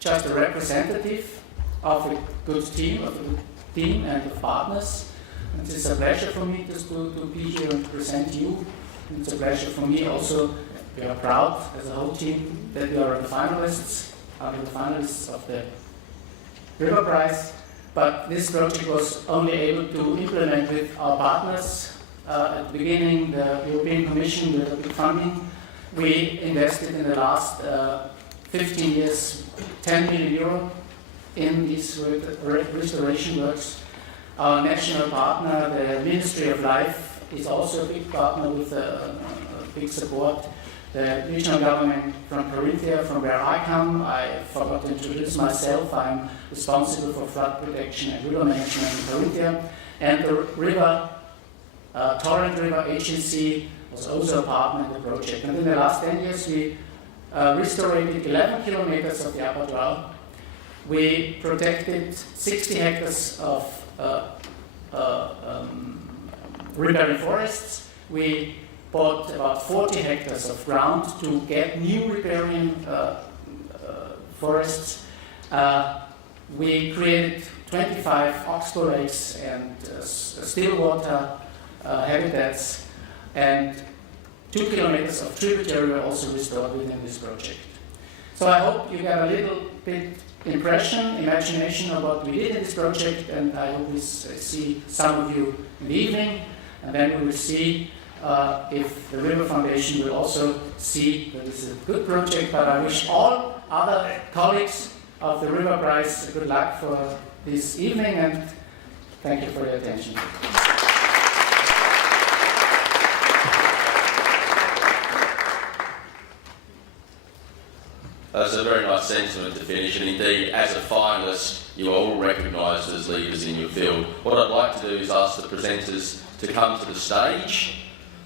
just a representative of a good team, and of partners. And it's a pleasure for me just to be here and present you. And it's a pleasure for me also. We are proud as a whole team that we are the finalists of the Riverprize. But this project was only able to implement with our partners. At the beginning, the European Commission with a big funding. We invested in the last 15 years 10 million euro in these restoration works. Our national partner, the Ministry of Life, is also a big partner with a big support. The regional government from Carinthia, from where I come, I forgot to introduce myself. I'm responsible for flood protection and river management in Carinthia. And the Torrent River Agency was also a partner in the project. And in the last 10 years, we restored 11 kilometers of the upper Drau. We protected 60 hectares of riparian forests. We bought about 40 hectares of ground to get new riparian forests. We created 25 oxbow lakes and still water habitats, and 2 kilometers of tributary were also restored within this project. So I hope you get a little bit imagination of what we did in this project, and I hope we see some of you in the evening, and then we will see if the River Foundation will also see that this is a good project. But I wish all other colleagues of the Riverprize good luck for this evening, and thank you for your attention. That's a very nice sentiment to finish, and indeed, as a finalist, you are all recognised as leaders in your field. What I'd like to do is ask the presenters to come to the stage.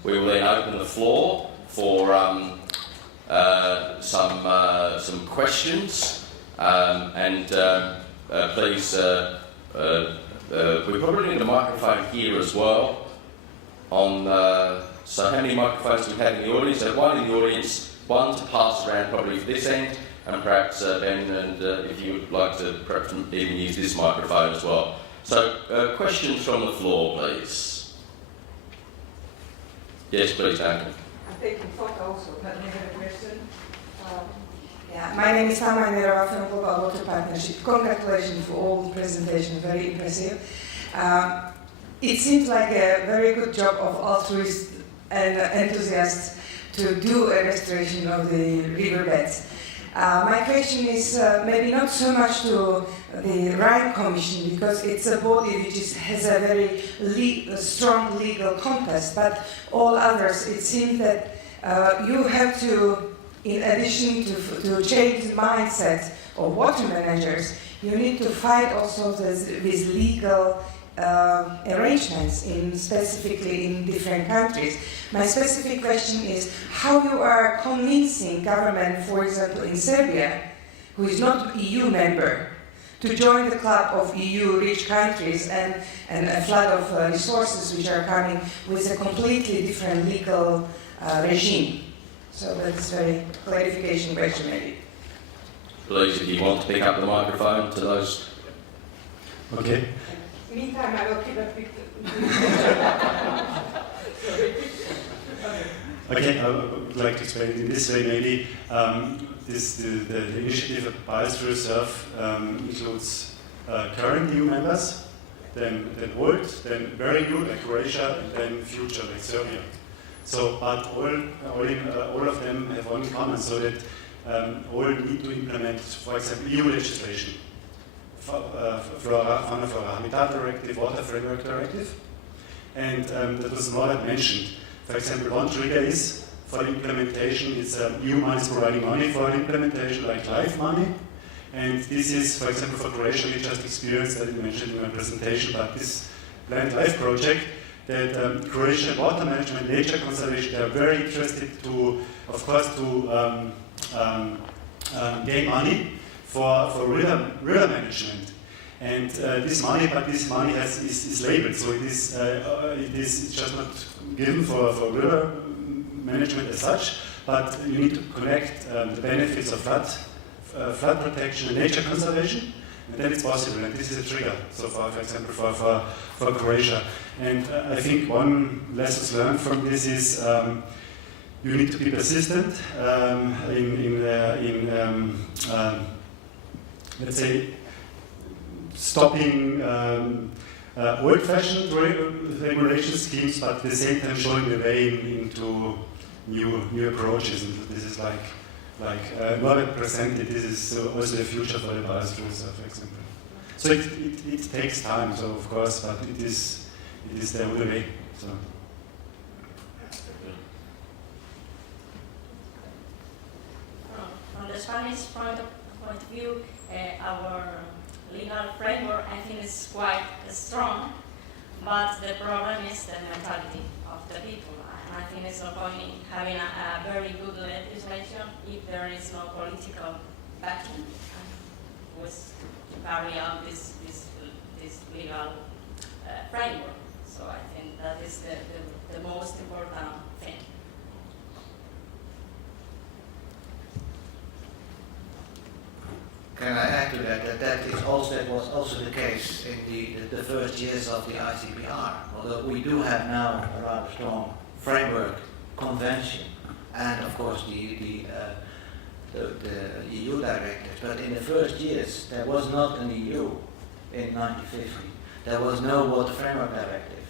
We will then open the floor for some questions, and please, we probably need a microphone here as well. So how many microphones do we have in the audience? So one in the audience, one to pass around probably for this end, and perhaps Ben, and if you would like to perhaps even use this microphone as well. So questions from the floor, please. Yes, please, Duncan. I'm taking photos, so let me have a question. My name is Tama Nerova from Global Water Partnership. Congratulations for all the presentations, very impressive. It seems like a very good job of altruists and enthusiasts to do a restoration of the riverbeds. My question is maybe not so much to the Rhine Commission, because it's a body which has a very strong legal compass, but all others, it seems that you have to, in addition to change the mindset of water managers, you need to fight also with legal arrangements specifically in different countries. My specific question is how you are convincing government, for example in Serbia, who is not EU member, to join the club of EU-rich countries and a flood of resources which are coming with a completely different legal regime. So that's a very clarification question maybe. Please, if you want to pick up the microphone to those. Okay. Meantime, I will keep a picture. Okay, I would like to explain it in this way maybe. The initiative of Biosphère Reserve includes current new members, then old, then very new like Croatia, and then future like Serbia. So, but all of them have one in common, so that all need to implement, for example, EU legislation. Fauna Flora Habitat Directive, Water Framework Directive, and that was not mentioned. For example, one trigger is for the implementation, it's EU money is providing money for the implementation, like LIFE money, and this is, for example, for Croatia, we just experienced, I didn't mention in my presentation, but this Land LIFE project, that Croatian water management, nature conservation, they are very interested to, of course, to gain money for river management. And this money is labeled, so it is just not given for river management as such, but you need to connect the benefits of flood protection and nature conservation, and then it's possible. And this is a trigger, so far, for example, for Croatia. And I think one lesson learned from this is you need to be persistent let's say, stopping old-fashioned regulation schemes, but at the same time showing the way into new approaches. And this is like Norbert presented. This is also the future for the ballast rules, for example. So it takes time, so of course, but it is the only way. So. From the Spanish point of view, our legal framework, I think, is quite strong, but the problem is the mentality of the people. And I think it's no point in having a very good legislation if there is no political backing to carry out this legal framework. So I think that is the most important thing. Can I add to that? That was also the case in the first years of the ICPR. Although we do have now a rather strong framework convention, and of course the EU directives. But in the first years, there was not an EU in 1950. There was no Water Framework Directive,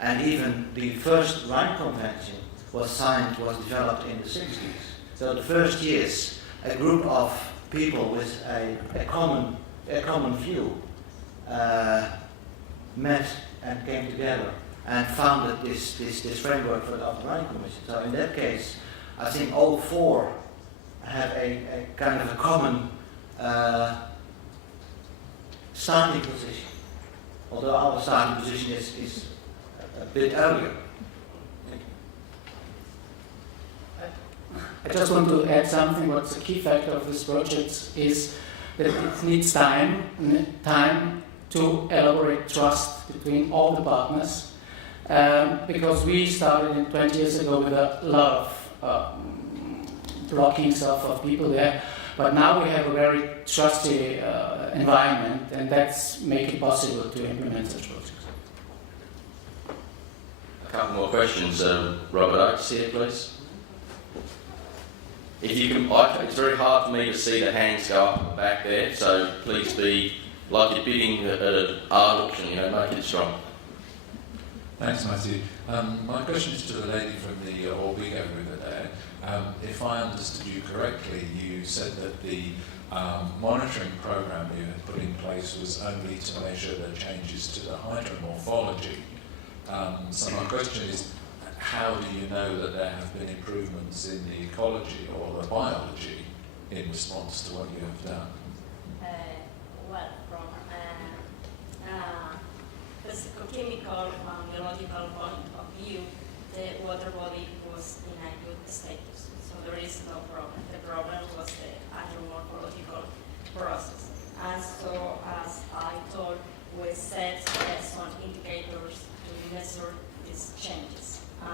and even the first Rhine Convention was developed in the 60s. So the first years, a group of people with a common view met and came together and founded this framework for the Upper Rhine Commission. So in that case, I think all four have a kind of a common starting position. Although our starting position is a bit earlier. I just want to add something. What's a key factor of this project is that it needs time to elaborate trust between all the partners, because we started 20 years ago with a lot of blockings of people there, but now we have a very trusty environment, and that's make it possible to implement such projects. A couple more questions. Robert Oates here, please. If you can, it's very hard for me to see the hands go up back there, so please be like you're bidding at an art auction, make it strong. Thanks, Matthew. My question is to the lady from the Orbigo River there. If I understood you correctly, you said that the monitoring program you had put in place was only to measure the changes to the hydromorphology. So my question is, how do you know that there have been improvements in the ecology or the biology in response to what you have done? Well, from physicochemical and biological point of view, the water body was in a good status, so there is no problem. The problem was the hydromorphological process. And so, as I told, we set some indicators to measure these changes. I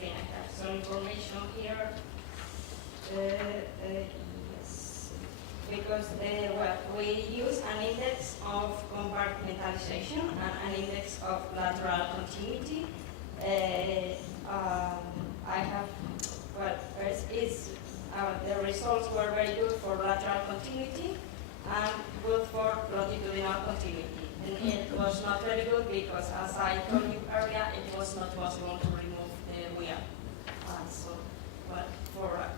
think I have some information here. Yes, because we use an index of compartmentalization and an index of lateral continuity. The results were very good for lateral continuity and good for longitudinal continuity. And it was not very good because, as I told you earlier, it was not possible to remove the wheel.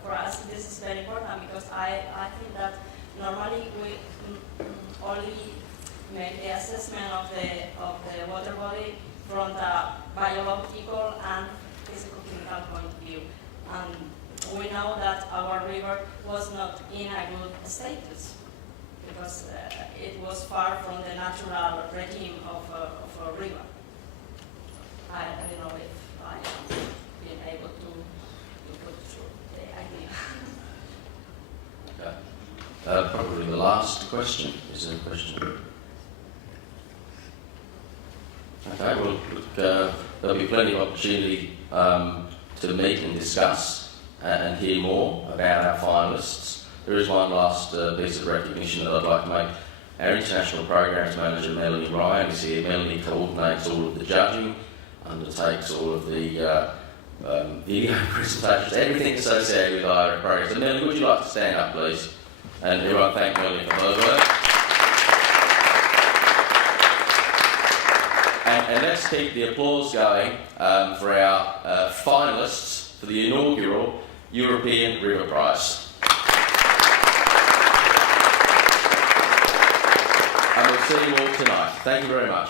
For us, this is very important because I think that normally we only make the assessment of the water body from the biological and physical-chemical point of view. And we know that our river was not in a good status, because it was far from the natural regime of a river. I don't know if I am being able to put through the idea. last question. Is there a question? Okay, well, look, there'll be plenty of opportunity to meet and discuss and hear more about our finalists. There is one last piece of recognition that I'd like to make. Our International Programs Manager, Melanie Ryan, is here. Melanie coordinates all of the judging, undertakes all of the video presentations, everything associated with IRA programs. So Melanie, would you like to stand up, please? And everyone thank Melanie for her work. And let's keep the applause going for our finalists for the inaugural European Riverprize. And we'll see you all tonight. Thank you very much.